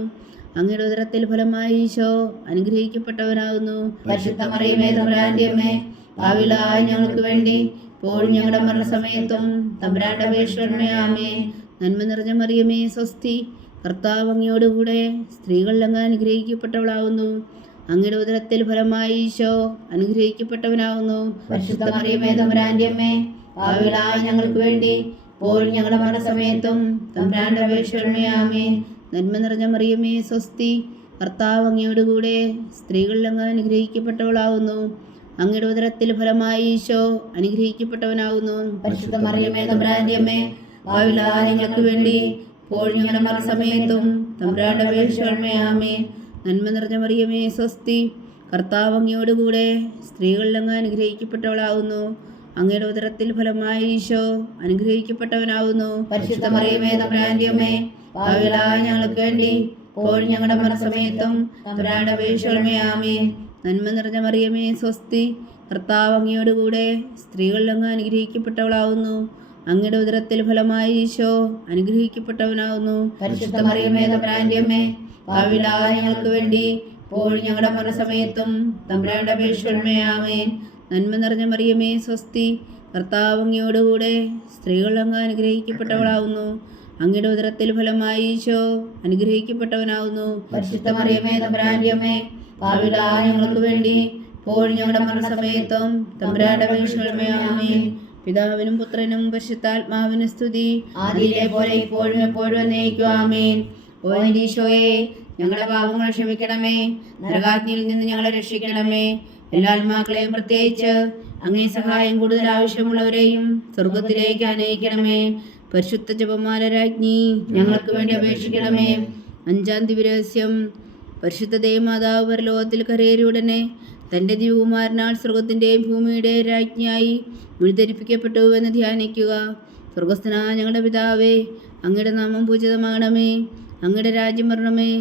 അങ്ങയുടെ ഉദരത്തിൽ ഫലമായി ഈശോ അനുഗ്രഹിക്കപ്പെട്ടവനാകുന്നു. പരിശുദ്ധ മറിയമേ തമ്പുരാന്റെ അമ്മേ, പാപികളായ ഞങ്ങൾക്ക് വേണ്ടി ഇപ്പോഴും ഞങ്ങളുടെ മരണസമയത്തും തമ്പുരാന്റെ അപേക്ഷിച്ചുകൊള്ളണമേ. ആമേൻ. നന്മ നിറഞ്ഞ മറിയമേ സ്വസ്തി, കർത്താവ് അങ്ങയുടെ കൂടെ സ്ത്രീകളിൽ അങ്ങ് അനുഗ്രഹിക്കപ്പെട്ടവളാകുന്നു. അങ്ങയുടെ ഉദരത്തിൽ ഫലമായി ഈശോ അനുഗ്രഹിക്കപ്പെട്ടവനാകുന്നു. പരിശുദ്ധ മറിയമേ തമ്പുരാന്റെ അമ്മേ, പാപികളായ ഞങ്ങൾക്ക് വേണ്ടി ഇപ്പോഴും ഞങ്ങളുടെ മരണസമയത്തും തമ്പുരാന്റെ അപേക്ഷിച്ചുകൊള്ളണമേ. ആമേൻ. നന്മ നിറഞ്ഞ മറിയമേ സ്വസ്തി, കർത്താവ് അങ്ങയുടെ കൂടെ സ്ത്രീകളിൽ അങ്ങ് അനുഗ്രഹിക്കപ്പെട്ടവളാകുന്നു. അങ്ങയുടെ ഉദരത്തിൽ ഫലമായി ഈശോ അനുഗ്രഹിക്കപ്പെട്ടവനാകുന്നു. പരിശുദ്ധ മറിയമേ തമ്പുരാന്റെ അമ്മേ, പാപികളായ ഞങ്ങൾക്ക് വേണ്ടി ഇപ്പോഴും ഞങ്ങളുടെ മരണസമയത്തും തമ്പുരാന്റെ അപേക്ഷിച്ചുകൊള്ളണമേ. ആമേൻ. നന്മ നിറഞ്ഞ മറിയമേ സ്വസ്തി, കർത്താവ് അങ്ങയുടെ കൂടെ സ്ത്രീകളിൽ അങ്ങ് അനുഗ്രഹിക്കപ്പെട്ടവളാകുന്നു. അങ്ങയുടെ ഉദരത്തിൽ ഫലമായി ഈശോ അനുഗ്രഹിക്കപ്പെട്ടവനാകുന്നു. പരിശുദ്ധ മറിയമേ തമ്പുരാന്റെ അമ്മേ, പാപികളായ ഞങ്ങൾക്ക് വേണ്ടി ഇപ്പോഴും ഞങ്ങളുടെ മരണസമയത്തും തമ്പുരാന്റെ അപേക്ഷിച്ചുകൊള്ളണമേ. ആമേൻ. നന്മ നിറഞ്ഞ മറിയമേ സ്വസ്തി, കർത്താവ് അങ്ങയുടെ കൂടെ സ്ത്രീകളിൽ അങ്ങ് അനുഗ്രഹിക്കപ്പെട്ടവളാകുന്നു. അങ്ങയുടെ ഉദരത്തിൽ ഫലമായി ഈശോ അനുഗ്രഹിക്കപ്പെട്ടവനാകുന്നു. പരിശുദ്ധ മറിയമേ തമ്പുരാന്റെ അമ്മേ, പാപികളായ ഞങ്ങൾക്ക് വേണ്ടി ഇപ്പോഴും ഞങ്ങളുടെ മരണസമയത്തും തമ്പുരാന്റെ അപേക്ഷിച്ചുകൊള്ളണമേ. ആമേൻ. നന്മ നിറഞ്ഞ മറിയമേ സ്വസ്തി, കർത്താവ് അങ്ങയുടെ കൂടെ സ്ത്രീകളിൽ അങ്ങ് അനുഗ്രഹിക്കപ്പെട്ടവളാകുന്നു. അങ്ങയുടെ ഉദരത്തിൽ ഫലമായി ഈശോ അനുഗ്രഹിക്കപ്പെട്ടവനാകുന്നു. പരിശുദ്ധ മറിയമേ തമ്പുരാന്റെ അമ്മേ, പാപികളായ ഞങ്ങൾക്ക് വേണ്ടി ഇപ്പോഴും ഞങ്ങളുടെ മരണസമയത്തും തമ്പുരാന്റെ അപേക്ഷിച്ചുകൊള്ളണമേ. ആമേൻ. പിതാവിനും പുത്രനും പരിശുദ്ധാത്മാവിനും സ്തുതി, ആദിയിലെ പോലെ ഇപ്പോഴും എപ്പോഴും എന്നേക്കും. ആമേൻ. ഓ എൻ്റെ ഈശോയെ, ഞങ്ങളുടെ പാപങ്ങൾ ക്ഷമിക്കണമേ, നരകാഗ്നിയിൽ നിന്ന് ഞങ്ങളെ രക്ഷിക്കണമേ. എല്ലാ ആത്മാക്കളെയും പ്രത്യേകിച്ച് അങ്ങേ സഹായം കൂടുതൽ ആവശ്യമുള്ളവരെയും സ്വർഗത്തിലേക്ക് അനയിക്കണമേ. പരിശുദ്ധ ജപമാല രാജ്ഞി ഞങ്ങൾക്ക് വേണ്ടി അപേക്ഷിക്കണമേ. 5-ാം ദിവ്യരഹസ്യം. പരിശുദ്ധ ദേവമാതാവ് പരലോകത്തിൽ കരയേറിയുടനെ തൻ്റെ ദിവ്യകുമാരനാൽ സ്വർഗത്തിൻ്റെയും ഭൂമിയുടെയും രാജ്ഞിയായി മുഴുധരിപ്പിക്കപ്പെട്ടുവെന്ന് ധ്യാനിക്കുക. സ്വർഗസ്ഥനായ ഞങ്ങളുടെ പിതാവേ, അങ്ങയുടെ നാമം പൂജിതമാകണമേ. അങ്ങയുടെ രാജ്യം വരണമേ.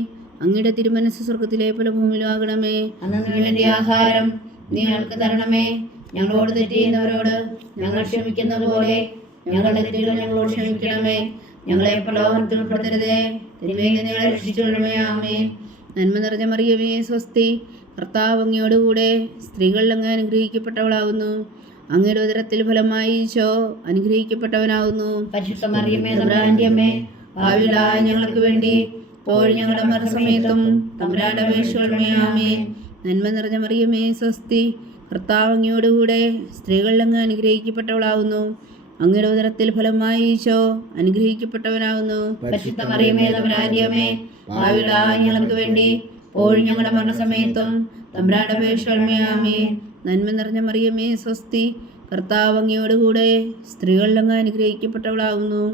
അങ്ങയുടെ തിരുമനസ്സ് സ്വർഗത്തിലെ പോലെ ഭൂമിയിലും ആകണമേ. അന്നു വേണ്ടി ആഹാരം നീ ഞങ്ങൾക്ക് തരണമേ. ഞങ്ങളോട് തെറ്റ് ചെയ്യുന്നവരോട് ഞങ്ങൾ ക്ഷമിക്കുന്നത് പോലെ ഞങ്ങളുടെ തെറ്റുകൾ ഞങ്ങളോട് ക്ഷമിക്കണമേ. ഞങ്ങളെ പ്രലോഭനത്തിൽ ഉൾപ്പെടുത്തരുതേ, തിന്മയിൽ നിന്ന് ഞങ്ങളെ രക്ഷിച്ചുകൊള്ളണമേ. ആമേൻ. നന്മ നിറഞ്ഞ മറിയമേ സ്വസ്തി, കർത്താവ് അങ്ങയോട് കൂടെ സ്ത്രീകളിൽ അങ്ങ് അനുഗ്രഹിക്കപ്പെട്ടവളാകുന്നു. അങ്ങയുടെ ഉദരത്തിൽ ഫലമായി ഈശോ അനുഗ്രഹിക്കപ്പെട്ടവനാകുന്നു. പരിശുദ്ധ മറിയമേ തമ്പുരാന്റെ അമ്മേ, പാപികളായ ഞങ്ങൾക്ക് വേണ്ടി ഇപ്പോഴും ഞങ്ങളുടെ മരണസമയത്തും തമ്പുരാന്റെ അപേക്ഷിച്ചുകൊള്ളണമേ. ആമേൻ. നന്മ നിറഞ്ഞ മറിയമേ സ്വസ്തി, കർത്താവ് അങ്ങയോട് കൂടെ സ്ത്രീകളിൽ അങ്ങ് അനുഗ്രഹിക്കപ്പെട്ടവളാകുന്നു. അങ്ങയുടെ ഉദരത്തിൽ ഫലമായി ഈശോ അനുഗ്രഹിക്കപ്പെട്ടവനാകുന്നു. പരിശുദ്ധ മറിയമേ തമ്പുരാന്റെ അമ്മേ, പാപികളായ ഞങ്ങൾക്ക് വേണ്ടി ഇപ്പോഴും ഞങ്ങളുടെ മരണസമയത്തും തമ്പുരാന്റെ അപേക്ഷിച്ചുകൊള്ളണമേ. ആമേൻ. നന്മ നിറഞ്ഞ മറിയമേ സ്വസ്തി, കർത്താവ് അങ്ങയോട് കൂടെ സ്ത്രീകളിൽ അങ്ങ് അനുഗ്രഹിക്കപ്പെട്ടവളാകുന്നു.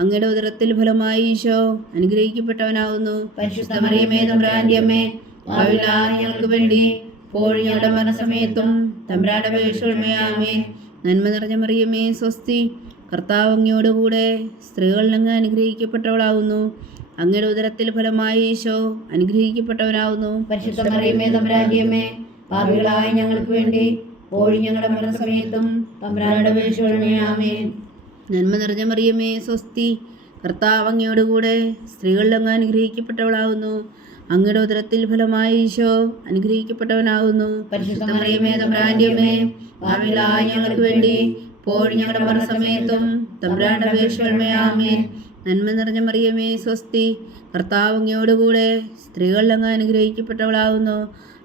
അങ്ങയുടെ ഉദരത്തിൽ ഫലമായി ഈശോ അനുഗ്രഹിക്കപ്പെട്ടവനാകുന്നു. പരിശുദ്ധ മറിയമേ തമ്പുരാന്റെ അമ്മേ, പാപികളായ ഞങ്ങൾക്ക് വേണ്ടി ഇപ്പോഴും ഞങ്ങളുടെ മരണസമയത്തും തമ്പുരാന്റെ അപേക്ഷിച്ചുകൊള്ളണമേ. ആമേൻ. നന്മ നിറഞ്ഞ മറിയമേ സ്വസ്തി, കർത്താവ് അങ്ങയോട് കൂടെ സ്ത്രീകളിൽ അങ്ങ് അനുഗ്രഹിക്കപ്പെട്ടവളാകുന്നു. അങ്ങയുടെ ഉദരത്തിൽ ഫലമായി ഈശോ അനുഗ്രഹിക്കപ്പെട്ടവനാകുന്നു. പരിശുദ്ധ മറിയമേ തമ്പുരാന്റെ അമ്മേ, പാപികളായ ഞങ്ങൾക്ക് വേണ്ടി ഇപ്പോഴും ഞങ്ങളുടെ മരണസമയത്തും തമ്പുരാന്റെ അപേക്ഷിച്ചുകൊള്ളണമേ. ആമേൻ. നന്മ നിറഞ്ഞ മറിയമേ സ്വസ്തി, കർത്താവ് അങ്ങയോടുകൂടെ സ്ത്രീകളിൽ അങ്ങ് അനുഗ്രഹിക്കപ്പെട്ടവളാകുന്നു. അങ്ങയുടെ ഉദരത്തിൽ ഫലമായി ഈശോ അനുഗ്രഹിക്കപ്പെട്ടവനാകുന്നു. പരിശുദ്ധ മറിയമേ തമ്പുരാന്റെ അമ്മേ, പാപികളായ ഞങ്ങൾക്ക് വേണ്ടി ഇപ്പോഴും ഞങ്ങളുടെ മരണസമയത്തും തമ്പുരാന്റെ അപേക്ഷകളുമേ ആമേൻ. നന്മ നിറഞ്ഞ മറിയമേ സ്വസ്തി, കർത്താവ് അങ്ങയോടുകൂടെ സ്ത്രീകളിൽ അങ്ങ് അനുഗ്രഹിക്കപ്പെട്ടവളാകുന്നു.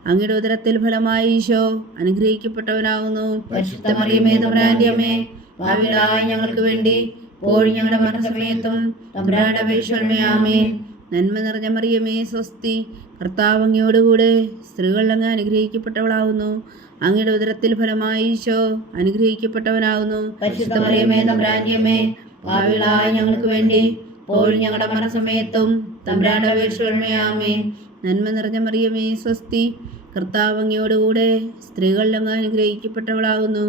അങ്ങയുടെ ഉദരത്തിൽ ഫലമായി ഈശോ അനുഗ്രഹിക്കപ്പെട്ടവനാകുന്നു. പരിശുദ്ധ മറിയമേ തമ്പുരാന്റെ അമ്മേ, പാപികളായ ഞങ്ങൾക്ക് വേണ്ടി ഇപ്പോഴും ഞങ്ങളുടെ മരണസമയത്തും തമ്പുരാന്റെ അപേക്ഷകളുമേ ആമേൻ. നന്മ നിറഞ്ഞ മറിയമേ സ്വസ്തി, കർത്താവ് അങ്ങയോടുകൂടെ സ്ത്രീകളിൽ അങ്ങ് അനുഗ്രഹിക്കപ്പെട്ടവളാകുന്നു. അങ്ങയുടെ ഉദരത്തിൽ ഫലമായി ഈശോ അനുഗ്രഹിക്കപ്പെട്ടവനാകുന്നു. പരിശുദ്ധ മറിയമേ തമ്പുരാന്റെ അമ്മേ, പാപികളായ ഞങ്ങൾക്ക് വേണ്ടി ഇപ്പോഴും ഞങ്ങളുടെ മരണസമയത്തും തമ്പുരാന്റെ അപേക്ഷകളുമേ ആമേൻ. നന്മ നിറഞ്ഞ മറിയമേ സ്വസ്തി, കർത്താവ് അങ്ങയോടുകൂടെ സ്ത്രീകളിൽ അങ്ങ് അനുഗ്രഹിക്കപ്പെട്ടവളാകുന്നു.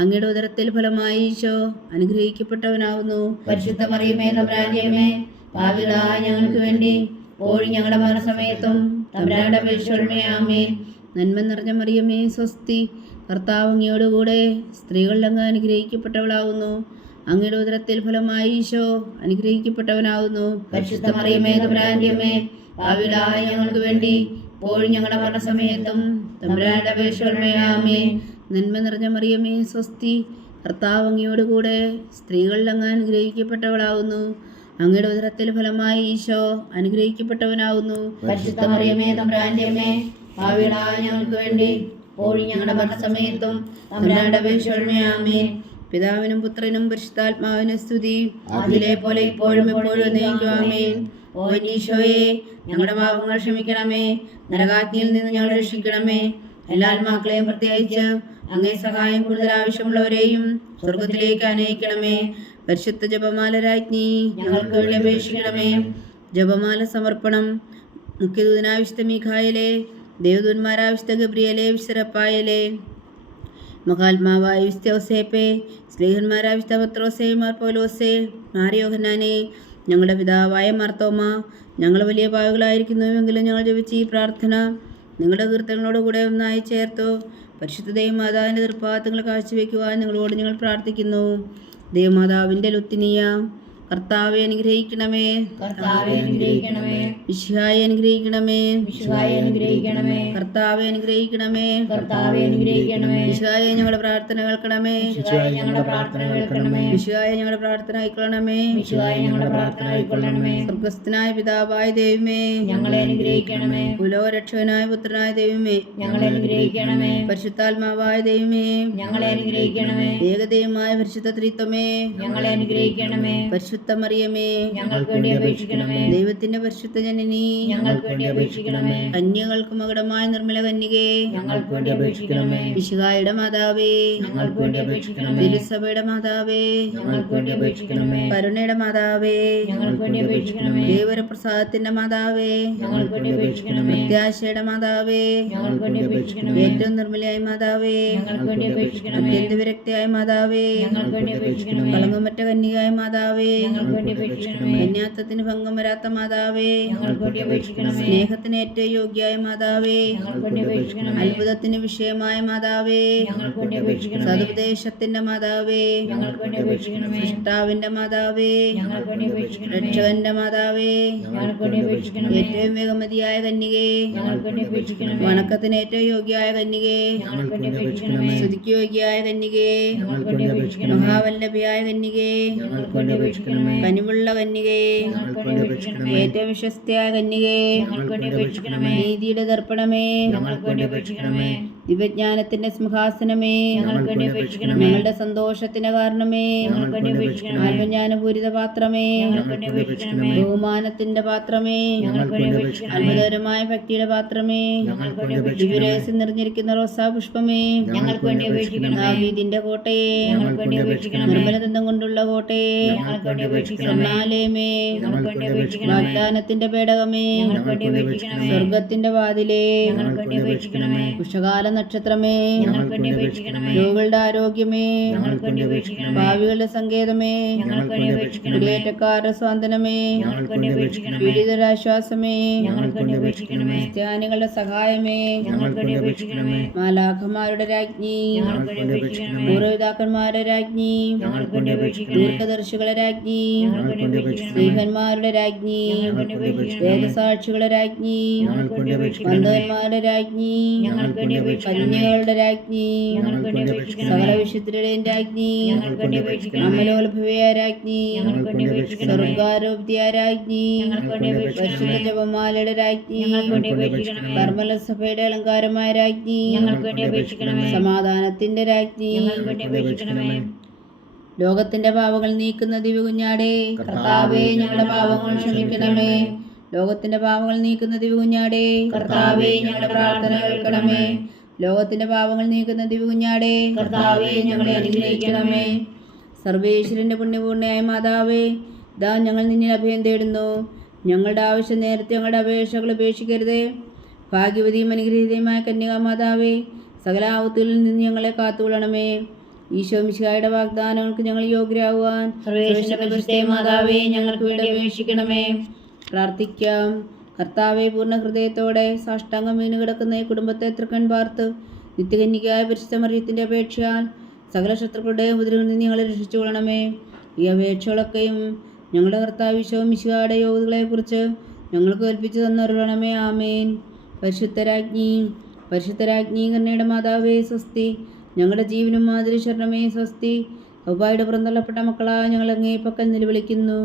അങ്ങയുടെ ഉദരത്തിൽ ഫലമായി ഈശോ അനുഗ്രഹിക്കപ്പെട്ടവനാകുന്നു. പരിശുദ്ധ മറിയമേ തമ്പുരാന്റെ അമ്മേ, പാപികളായ ഞങ്ങൾക്ക് വേണ്ടി ഇപ്പോഴും ഞങ്ങളുടെ മരണസമയത്തും തമ്പുരാന്റെ അപേക്ഷകളുമേ ആമേൻ. നന്മ നിറഞ്ഞ മറിയമേ സ്വസ്തി, കർത്താവ് അങ്ങയോടുകൂടെ സ്ത്രീകളിൽ അങ്ങ് അനുഗ്രഹിക്കപ്പെട്ടവളാകുന്നു. അങ്ങയുടെ ഉദരത്തിൽ ഫലമായി ഈശോ അനുഗ്രഹിക്കപ്പെട്ടവനാകുന്നു. പരിശുദ്ധ മറിയമേ തമ്പുരാന്റെ അമ്മേ, പാപികളായ ഞങ്ങൾക്ക് വേണ്ടി ഇപ്പോഴും ഞങ്ങളുടെ മരണസമയത്തും തമ്പുരാന്റെ അപേക്ഷകളുമേ ആമേൻ. നന്മ നിറഞ്ഞ മറിയമേ സ്വസ്തി, കർത്താവ് അങ്ങയോടുകൂടെ സ്ത്രീകളിൽ അങ്ങ് അനുഗ്രഹിക്കപ്പെട്ടവളാകുന്നു. അങ്ങയുടെ ഉദരത്തിൽ ഫലമായി ഈശോ അനുഗ്രഹിക്കപ്പെട്ടവനാകുന്നു. പരിശുദ്ധ മറിയമേ തമ്പുരാന്റെ അമ്മേ, പാപികളായ ഞങ്ങൾക്ക് വേണ്ടി ഇപ്പോഴും ഞങ്ങളുടെ മരണസമയത്തും തമ്പുരാന്റെ അപേക്ഷകളുമേ ആമേൻ. പിതാവിനും പുത്രനും പരിശുദ്ധാത്മാവിനും സ്തുതി, അതിലെ പോലെ ഇപ്പോഴും എപ്പോഴും എന്നേക്കും ആമേൻ. ഓ ഈശോയെ, ഞങ്ങളുടെ പാപങ്ങൾ ക്ഷമിക്കണമേ, നരകാഗ്നിയിൽ നിന്ന് ഞങ്ങളെ രക്ഷിക്കണമേ. എല്ലാ ആത്മാക്കളെയും പ്രത്യേകിച്ച് അങ്ങേ സഹായം കൂടുതൽ ആവശ്യമുള്ളവരെയും സ്വർഗത്തിലേക്ക് അനയിക്കണമേ. പരിശുദ്ധ ജപമാല രാജ്ഞി, ഞങ്ങൾക്ക് വേണ്ടി അപേക്ഷിക്കണമേ. ജപമാല സമർപ്പണം. മുഖ്യദൂതനായ വിശുദ്ധ മീഖായേലേ, ദേവദൂതന്മാരായ വിശുദ്ധ ഗബ്രിയേലേ, വിശുദ്ധ റഫായേലേ, മഹാത്മാവായ വിശുദ്ധ ഔസേപ്പേ, സ്ലീഹന്മാരായ വിശുദ്ധ പത്രോസേ, മാർ പൗലോസേ, മാർ യോഹന്നാനേ, ഞങ്ങളുടെ പിതാവായ മാർത്തോമ, ഞങ്ങൾ വലിയ പാവികളായിരിക്കുന്നുവെങ്കിലും ഞങ്ങൾ ജപിച്ച ഈ പ്രാർത്ഥന നിങ്ങളുടെ കീർത്തനങ്ങളോടുകൂടെ ഒന്നായി ചേർത്തു പരിശുദ്ധ ദൈവമാതാവിൻ്റെ തൃപ്പാദങ്ങൾ കാഴ്ചവെക്കുവാൻ നിങ്ങളോട് ഞങ്ങൾ പ്രാർത്ഥിക്കുന്നു. ദൈവമാതാവിൻ്റെ ലുത്തിനിയ, കർത്താവെ അനുഗ്രഹിക്കണമേ, കർത്താവെ അനുഗ്രഹിക്കണമേ, മിശിഹായെ അനുഗ്രഹിക്കണമേ, മിശിഹായെ അനുഗ്രഹിക്കണമേ, കർത്താവെ അനുഗ്രഹിക്കണമേ, കർത്താവെ അനുഗ്രഹിക്കണമേ, മിശിഹായെ ഞങ്ങളുടെ പ്രാർത്ഥന കേൾക്കണമേ, മിശിഹായെ ഞങ്ങളുടെ പ്രാർത്ഥന കേൾക്കണമേ, മിശിഹായെ ഞങ്ങളുടെ പ്രാർത്ഥന കൈക്കൊള്ളണമേ, മിശിഹായെ ഞങ്ങളുടെ പ്രാർത്ഥന കൈക്കൊള്ളണമേ. സ്വർഗസ്ഥനായ പിതാവായ ദൈവമേ, ഞങ്ങളെ അനുഗ്രഹിക്കണമേ, പുലോരക്ഷകനായ പുത്രനായ ദൈവമേ, ഞങ്ങളെ അനുഗ്രഹിക്കണമേ, പരിശുദ്ധാത്മാവായ ദൈവമേ, ഞങ്ങളെ അനുഗ്രഹിക്കണമേ, ഏകദൈവമായ പരിശുദ്ധ ത്രിത്വമേ, ഞങ്ങളെ അനുഗ്രഹിക്കണമേ, പരിശുദ്ധ മറിയമേ, ഞങ്ങൾക്ക് വേണ്ടി അപേക്ഷിക്കണമേ, ദൈവത്തിന്റെ പരിശുദ്ധ ജനനി, ഞങ്ങൾക്ക് വേണ്ടി അപേക്ഷിക്കണമേ, കന്യകൾക്ക് മകുടമായ നിർമ്മല കന്യകേ, ഞങ്ങൾക്ക് വേണ്ടി അപേക്ഷിക്കണമേ, മിശിഹായുടെ മാതാവേ, ഞങ്ങൾക്ക് വേണ്ടി അപേക്ഷിക്കണമേ, തിരുസഭയുടെ മാതാവേ, ഞങ്ങൾക്ക് വേണ്ടി അപേക്ഷിക്കണമേ, കരുണയുടെ മാതാവേ, ഞങ്ങൾക്ക് വേണ്ടി അപേക്ഷിക്കണമേ, ദൈവപ്രസാദത്തിന്റെ മാതാവേ, ഞങ്ങൾക്ക് വേണ്ടി അപേക്ഷിക്കണമേ, പ്രത്യാശയുടെ മാതാവേ, ഞങ്ങൾക്ക് വേണ്ടി അപേക്ഷിക്കണമേ, ഏറ്റവും നിർമ്മലയായ മാതാവേ, ഞങ്ങൾക്ക് വേണ്ടി അപേക്ഷിക്കണമേ, അത്യന്ത വിരക്തിയായ മാതാവേ, ഞങ്ങൾക്ക് വേണ്ടി അപേക്ഷിക്കണമേ, കളങ്കമറ്റ കന്യകായ മാതാവേ, ഞങ്ങൾക്ക് വേണ്ടി അപേക്ഷിക്കണമേ, കന്യാത്വത്തിന് ഭംഗം വരാത്ത മാതാവേ, ഞങ്ങൾക്ക് വേണ്ടി അപേക്ഷിക്കണമേ, സ്നേഹത്തിന് ഏറ്റവും യോഗ്യയായ മാതാവേ, ഞങ്ങൾക്ക് വേണ്ടി അപേക്ഷിക്കണമേ, അത്ഭുതത്തിന് വിഷയമായ മാതാവേ, ഞങ്ങൾക്ക് വേണ്ടി അപേക്ഷിക്കണമേ, സതുപദേശത്തിന്റെ മാതാവേ, ഞങ്ങൾക്ക് വേണ്ടി അപേക്ഷിക്കണമേ, സൃഷ്ടാവിന്റെ മാതാവേ, ഞങ്ങൾക്ക് വേണ്ടി അപേക്ഷിക്കണമേ, രക്ഷകന്റെ മാതാവേ, ഞങ്ങൾക്ക് വേണ്ടി അപേക്ഷിക്കണമേ, ഏറ്റവും വേഗമതിയായ കന്യകേ, ഞങ്ങൾക്ക് വേണ്ടി അപേക്ഷിക്കണമേ, വണക്കത്തിന് ഏറ്റവും യോഗ്യയായ കന്യകേ, ഞങ്ങൾക്ക് വേണ്ടി അപേക്ഷിക്കണമേ, സ്തുതിക്ക് യോഗ്യയായ കന്യകേ, ഞങ്ങൾക്ക് വേണ്ടി അപേക്ഷിക്കണമേ, മഹാവല്ലഭയായ കന്യകേ, ഞങ്ങൾക്ക് വേണ്ടി അപേക്ഷിക്കണമേ, കനിവുള്ള കന്യകേ, ഞങ്ങൾക്ക് വേണ്ടി അപേക്ഷിക്കണമേ, ഏറ്റവും വിശ്വസ്തയായ കന്യകേ, ഞങ്ങൾക്ക് വേണ്ടി അപേക്ഷിക്കണമേ, നീതിയുടെ ദർപ്പണമേ, ഞങ്ങൾക്ക് വേണ്ടി അപേക്ഷിക്കണമേ, ദിവ്യജ്ഞാനത്തിന്റെ സിംഹാസനമേ, ഞങ്ങൾക്ക് വേണ്ടി അപേക്ഷിക്കണമേ, ഞങ്ങളുടെ സന്തോഷത്തിന്റെ കാരണമേ, ഞങ്ങൾക്ക് വേണ്ടി അപേക്ഷിക്കണമേ, ആത്മജ്ഞാനപൂരിത പാത്രമേ, ഞങ്ങൾക്ക് വേണ്ടി അപേക്ഷിക്കണമേ, ബഹുമാനത്തിന്റെ പാത്രമേ, ഞങ്ങൾക്ക് വേണ്ടി അപേക്ഷിക്കണമേ, അത്ഭുതകരമായ ഭക്തിയുടെ പാത്രമേ, ഞങ്ങൾക്ക് വേണ്ടി അപേക്ഷിക്കണമേ, ദിവ്യരഹസ്യം നിറഞ്ഞിരിക്കുന്ന റോസാ പുഷ്പമേ, ഞങ്ങൾക്ക് വേണ്ടി അപേക്ഷിക്കണമേ, ദാവീദിന്റെ കോട്ടയെ, ഞങ്ങൾക്ക് വേണ്ടി അപേക്ഷിക്കണമേ, നിർമ്മലതന്തം കൊണ്ടുള്ള കോട്ടയെ, ഞങ്ങൾക്ക് വേണ്ടി വേണ്ടി അപേക്ഷിക്കണമേ. സമ്മാലേമേ, ഞങ്ങൾക്ക് വേണ്ടി അപേക്ഷിക്കണമേ. വാഗ്ദാനത്തിന്റെ പേടകമേ, ഞങ്ങൾക്ക് വേണ്ടി അപേക്ഷിക്കണമേ. സ്വർഗത്തിന്റെ വാതിലേ, ഞങ്ങൾക്ക് വേണ്ടി അപേക്ഷിക്കണമേ. ഉഷകാല നക്ഷത്രമേ, ഞങ്ങൾക്ക് വേണ്ടി അപേക്ഷിക്കണമേ. രോഗികളുടെ ആരോഗ്യമേ, ഞങ്ങൾക്ക് വേണ്ടി അപേക്ഷിക്കണമേ. ഭാവികളുടെ സങ്കേതമേ, ഞങ്ങൾക്ക് വേണ്ടി അപേക്ഷിക്കണമേ. കുടിയേറ്റക്കാരുടെ സ്വാന്തനമേ, ഞങ്ങൾക്ക് വേണ്ടി അപേക്ഷിക്കണമേ. പീഡിതരുടെ ആശ്വാസമേ, ഞങ്ങൾക്ക് വേണ്ടി അപേക്ഷിക്കണമേ. ക്രിസ്ത്യാനികളുടെ സഹായമേ, ഞങ്ങൾക്ക് വേണ്ടി അപേക്ഷിക്കണമേ. മാലാഖമാരുടെ രാജ്ഞി, ഞങ്ങൾക്ക് വേണ്ടി അപേക്ഷിക്കണമേ. പൂർവ്വപിതാക്കന്മാരുടെ രാജ്ഞി, ഞങ്ങൾക്ക് വേണ്ടി അപേക്ഷിക്കണമേ. ദീർഘദർശികളുടെ രാജ്ഞി, ഞങ്ങൾക്ക് വേണ്ടി അപേക്ഷിക്കണമേ. സ്ത്രീഹന്മാരുടെ രാജ്ഞി, ഞങ്ങൾക്ക് വേണ്ടി അപേക്ഷിക്കണമേ. വേദസാക്ഷികളുടെ രാജ്ഞി, ഞങ്ങൾക്ക് വേണ്ടി അപേക്ഷിക്കണമേ. ബന്ധവന്മാരുടെ രാജ്ഞി, ഞങ്ങൾക്ക് വേണ്ടി അപേക്ഷിക്കണമേ. കന്യകളുടെ രാജ്ഞി, ഞങ്ങൾക്ക് വേണ്ടി അപേക്ഷിക്കണമേ. സകല വിശുദ്ധരുടെയും രാജ്ഞി, ഞങ്ങൾക്ക് വേണ്ടി അപേക്ഷിക്കണമേ. അമലോത്ഭവയായ രാജ്ഞി, ഞങ്ങൾക്ക് വേണ്ടി അപേക്ഷിക്കണമേ. സ്വർഗാരോപ്തിയായ രാജ്ഞി, ഞങ്ങൾക്ക് വേണ്ടി അപേക്ഷിക്കണമേ. പരിശുദ്ധ ജപമാലയുടെ രാജ്ഞി, ഞങ്ങൾക്ക് വേണ്ടി അപേക്ഷിക്കണമേ. കർമ്മല സഭയുടെ അലങ്കാരമായ രാജ്ഞി, ഞങ്ങൾക്ക് വേണ്ടി അപേക്ഷിക്കണമേ. സമാധാനത്തിന്റെ രാജ്ഞി, ഞങ്ങൾക്ക് വേണ്ടി അപേക്ഷിക്കണമേ. ലോകത്തിന്റെ പാപങ്ങൾ നീക്കുന്ന ദിവ്യകുഞ്ഞാടേ, കർത്താവേ ഞങ്ങളുടെ പാപങ്ങൾ ക്ഷമിക്കണമേ. ലോകത്തിന്റെ പാപങ്ങൾ നീക്കുന്ന ദിവ്യകുഞ്ഞാടേ, കർത്താവേ ഞങ്ങളുടെ പ്രാർത്ഥന കേൾക്കണമേ. ലോകത്തിന്റെ പാപങ്ങൾ നീക്കുന്ന ദിവ്യകുഞ്ഞാടേ, കർത്താവേ ഞങ്ങളെ അനുഗ്രഹിക്കണമേ. സർവേശ്വരന്റെ പുണ്യപൂർണ്ണയായ മാതാവേ, ഇതാ ഞങ്ങൾ നിന്നിൽ അഭയം തേടുന്നു. ഞങ്ങളുടെ ആവശ്യം നേരത്തെ ഞങ്ങളുടെ അപേക്ഷകൾ ഉപേക്ഷിക്കരുതേ. ഭാഗ്യവതിയും അനുഗ്രഹീതയുമായ കന്യകാമാതാവേ, സകല ആപത്തുകളിൽ നിന്ന് ഞങ്ങളെ കാത്തുകൊള്ളണമേ. ഈശോ മിശിഹായുടെ വാഗ്ദാനങ്ങൾക്ക് ഞങ്ങൾ യോഗ്യരാകുവാൻ സർവേശ്വരന്റെ പരിശുദ്ധ മാതാവേ, ഞങ്ങൾക്ക് വേണ്ടി അപേക്ഷിക്കണമേ. പ്രാർത്ഥിക്കാം. കർത്താവെ, പൂർണ്ണ ഹൃദയത്തോടെ സാഷ്ടാംഗം വീണ് കിടക്കുന്ന ഈ കുടുംബത്തെ തൃക്കൺ പാർത്ത് നിത്യകന്യകയായ പരിശുദ്ധ മറിയത്തിൻ്റെ അപേക്ഷയാൽ സകല ശത്രുക്കളുടെ ഉപദ്രവങ്ങളിൽ നിന്ന് ഞങ്ങളെ രക്ഷിച്ചുകൊള്ളണമേ. ഈ അപേക്ഷകളൊക്കെയും ഞങ്ങളുടെ കർത്താവ് ഈശോ മിശിഹായുടെ യോഗ്യതകളെക്കുറിച്ച് ഞങ്ങൾക്ക് കൽപ്പിച്ചു തന്നരുളണമേ. ആമേൻ. പരിശുദ്ധരാജ്ഞി കന്യയുടെ മാതാവേ സ്വസ്തി. ഞങ്ങളുടെ ജീവനും മാതിരി ശരണമേ സ്വസ്തി. ഔപായുടെ പുറന്തള്ളപ്പെട്ട മക്കളായ ഞങ്ങൾ അങ്ങേ പക്കൽ നിലവിളിക്കുന്നു.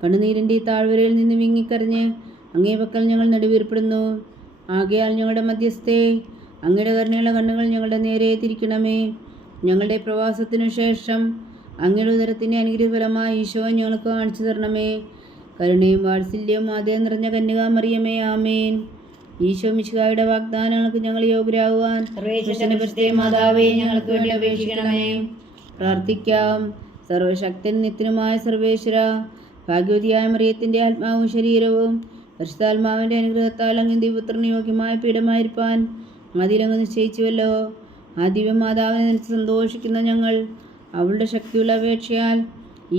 കണ്ണുനീരിൻ്റെ ഈ താഴ്വരയിൽ നിന്ന് വിങ്ങിക്കറിഞ്ഞ് അങ്ങേ പക്കൽ ഞങ്ങൾ നെടുവീർപ്പെടുന്നു. ആകയാൽ ഞങ്ങളുടെ മധ്യസ്ഥേ, അങ്ങയുടെ കരുണയുള്ള കണ്ണുകൾ ഞങ്ങളുടെ നേരെ തിരിക്കണമേ. ഞങ്ങളുടെ പ്രവാസത്തിനു ശേഷം അങ്ങയുടെ ഉദരത്തിൻ്റെ അനുഗ്രഹഫലമായി ഈശോ ഞങ്ങൾക്ക് കാണിച്ചു തരണമേ. കരുണയും വാത്സല്യവും ആദ്യം നിറഞ്ഞ കന്യകാമറിയമേ, ആമേൻ. ഈശോ മിശിഹായുടെ വാഗ്ദാനങ്ങൾക്ക് ഞങ്ങൾ യോഗ്യരാകുവാൻ സർവേശ്വരന്റെ പരിശുദ്ധ മാതാവേ, ഞങ്ങൾക്ക് വേണ്ടി അപേക്ഷിക്കണമേ. പ്രാർത്ഥിക്കാം. സർവശക്തൻ നിത്യനുമായ സർവേശ്വര, ഭാഗ്യവതിയായ മറിയത്തിൻ്റെ ആത്മാവും ശരീരവും പരിശുദ്ധാത്മാവിൻ്റെ അനുഗ്രഹത്താൽ അങ്ങ് ദിവ്യപുത്രന് യോഗ്യമായ പീഠമായിരിക്കാൻ ആദിയിലങ്ങ് നിശ്ചയിച്ചുവല്ലോ. ആ ദിവ്യമാതാവിനെ നനച്ച് സന്തോഷിക്കുന്ന ഞങ്ങൾ അവളുടെ ശക്തിയുള്ള അപേക്ഷയാൽ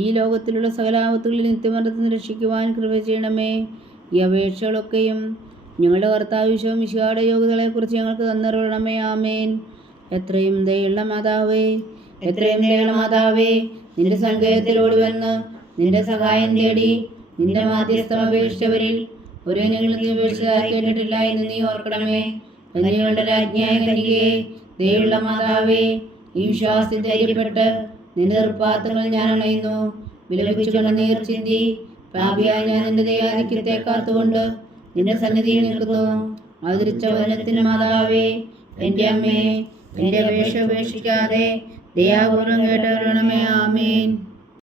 ഈ ലോകത്തിലുള്ള സകലാപത്തുകളിൽ നിത്യമരണത്തിന് രക്ഷിക്കുവാൻ കൃപ ചെയ്യണമേ. ഈ അപേക്ഷകളൊക്കെയും ഞങ്ങളുടെ കർത്താവ് ഈശോ മിശിഹായുടെ യോഗ്യതകളെക്കുറിച്ച് ഞങ്ങൾക്ക് തന്നരുളണമേ. ആമേൻ. എത്രയും ദയുള്ള മാതാവേ, നിന്റെ സങ്കേതത്തിലോടി വന്ന് നിന്റെ സഹായം തേടി നിന്റെ മാധ്യസ്ഥം അപേക്ഷിച്ചവരിൽ ഒരു ഞങ്ങൾക്ക് ഉപേക്ഷിച്ചതായി കേട്ടിട്ടില്ല എന്ന് നീ ഓർക്കണമേ. കന്യകളുടെ രാജ്ഞിയായ കന്യകേ, ദയുള്ള മാതാവേ, ഈ വിശ്വാസത്തിൽ ധൈര്യപ്പെട്ട് നിന്റെ ദുർപ്പാത്രങ്ങൾ ഞാൻ അണയുന്നു. വിലപിച്ചു കണ്ണുനീർ ചിന്തി പാപിയായ ഞാൻ നിന്റെ ദയാധിക്യത്തെ കാത്തുകൊണ്ട് നിന്റെ സന്നിധിയിൽ നിൽക്കുന്നു. അവതരിച്ച വചനത്തിന് മാതാവേ, എൻ്റെ അമ്മേ, എൻ്റെ അപേക്ഷ ഉപേക്ഷിക്കാതെ ദയാപൂർവം കേട്ടവരണമേ. ആമേൻ.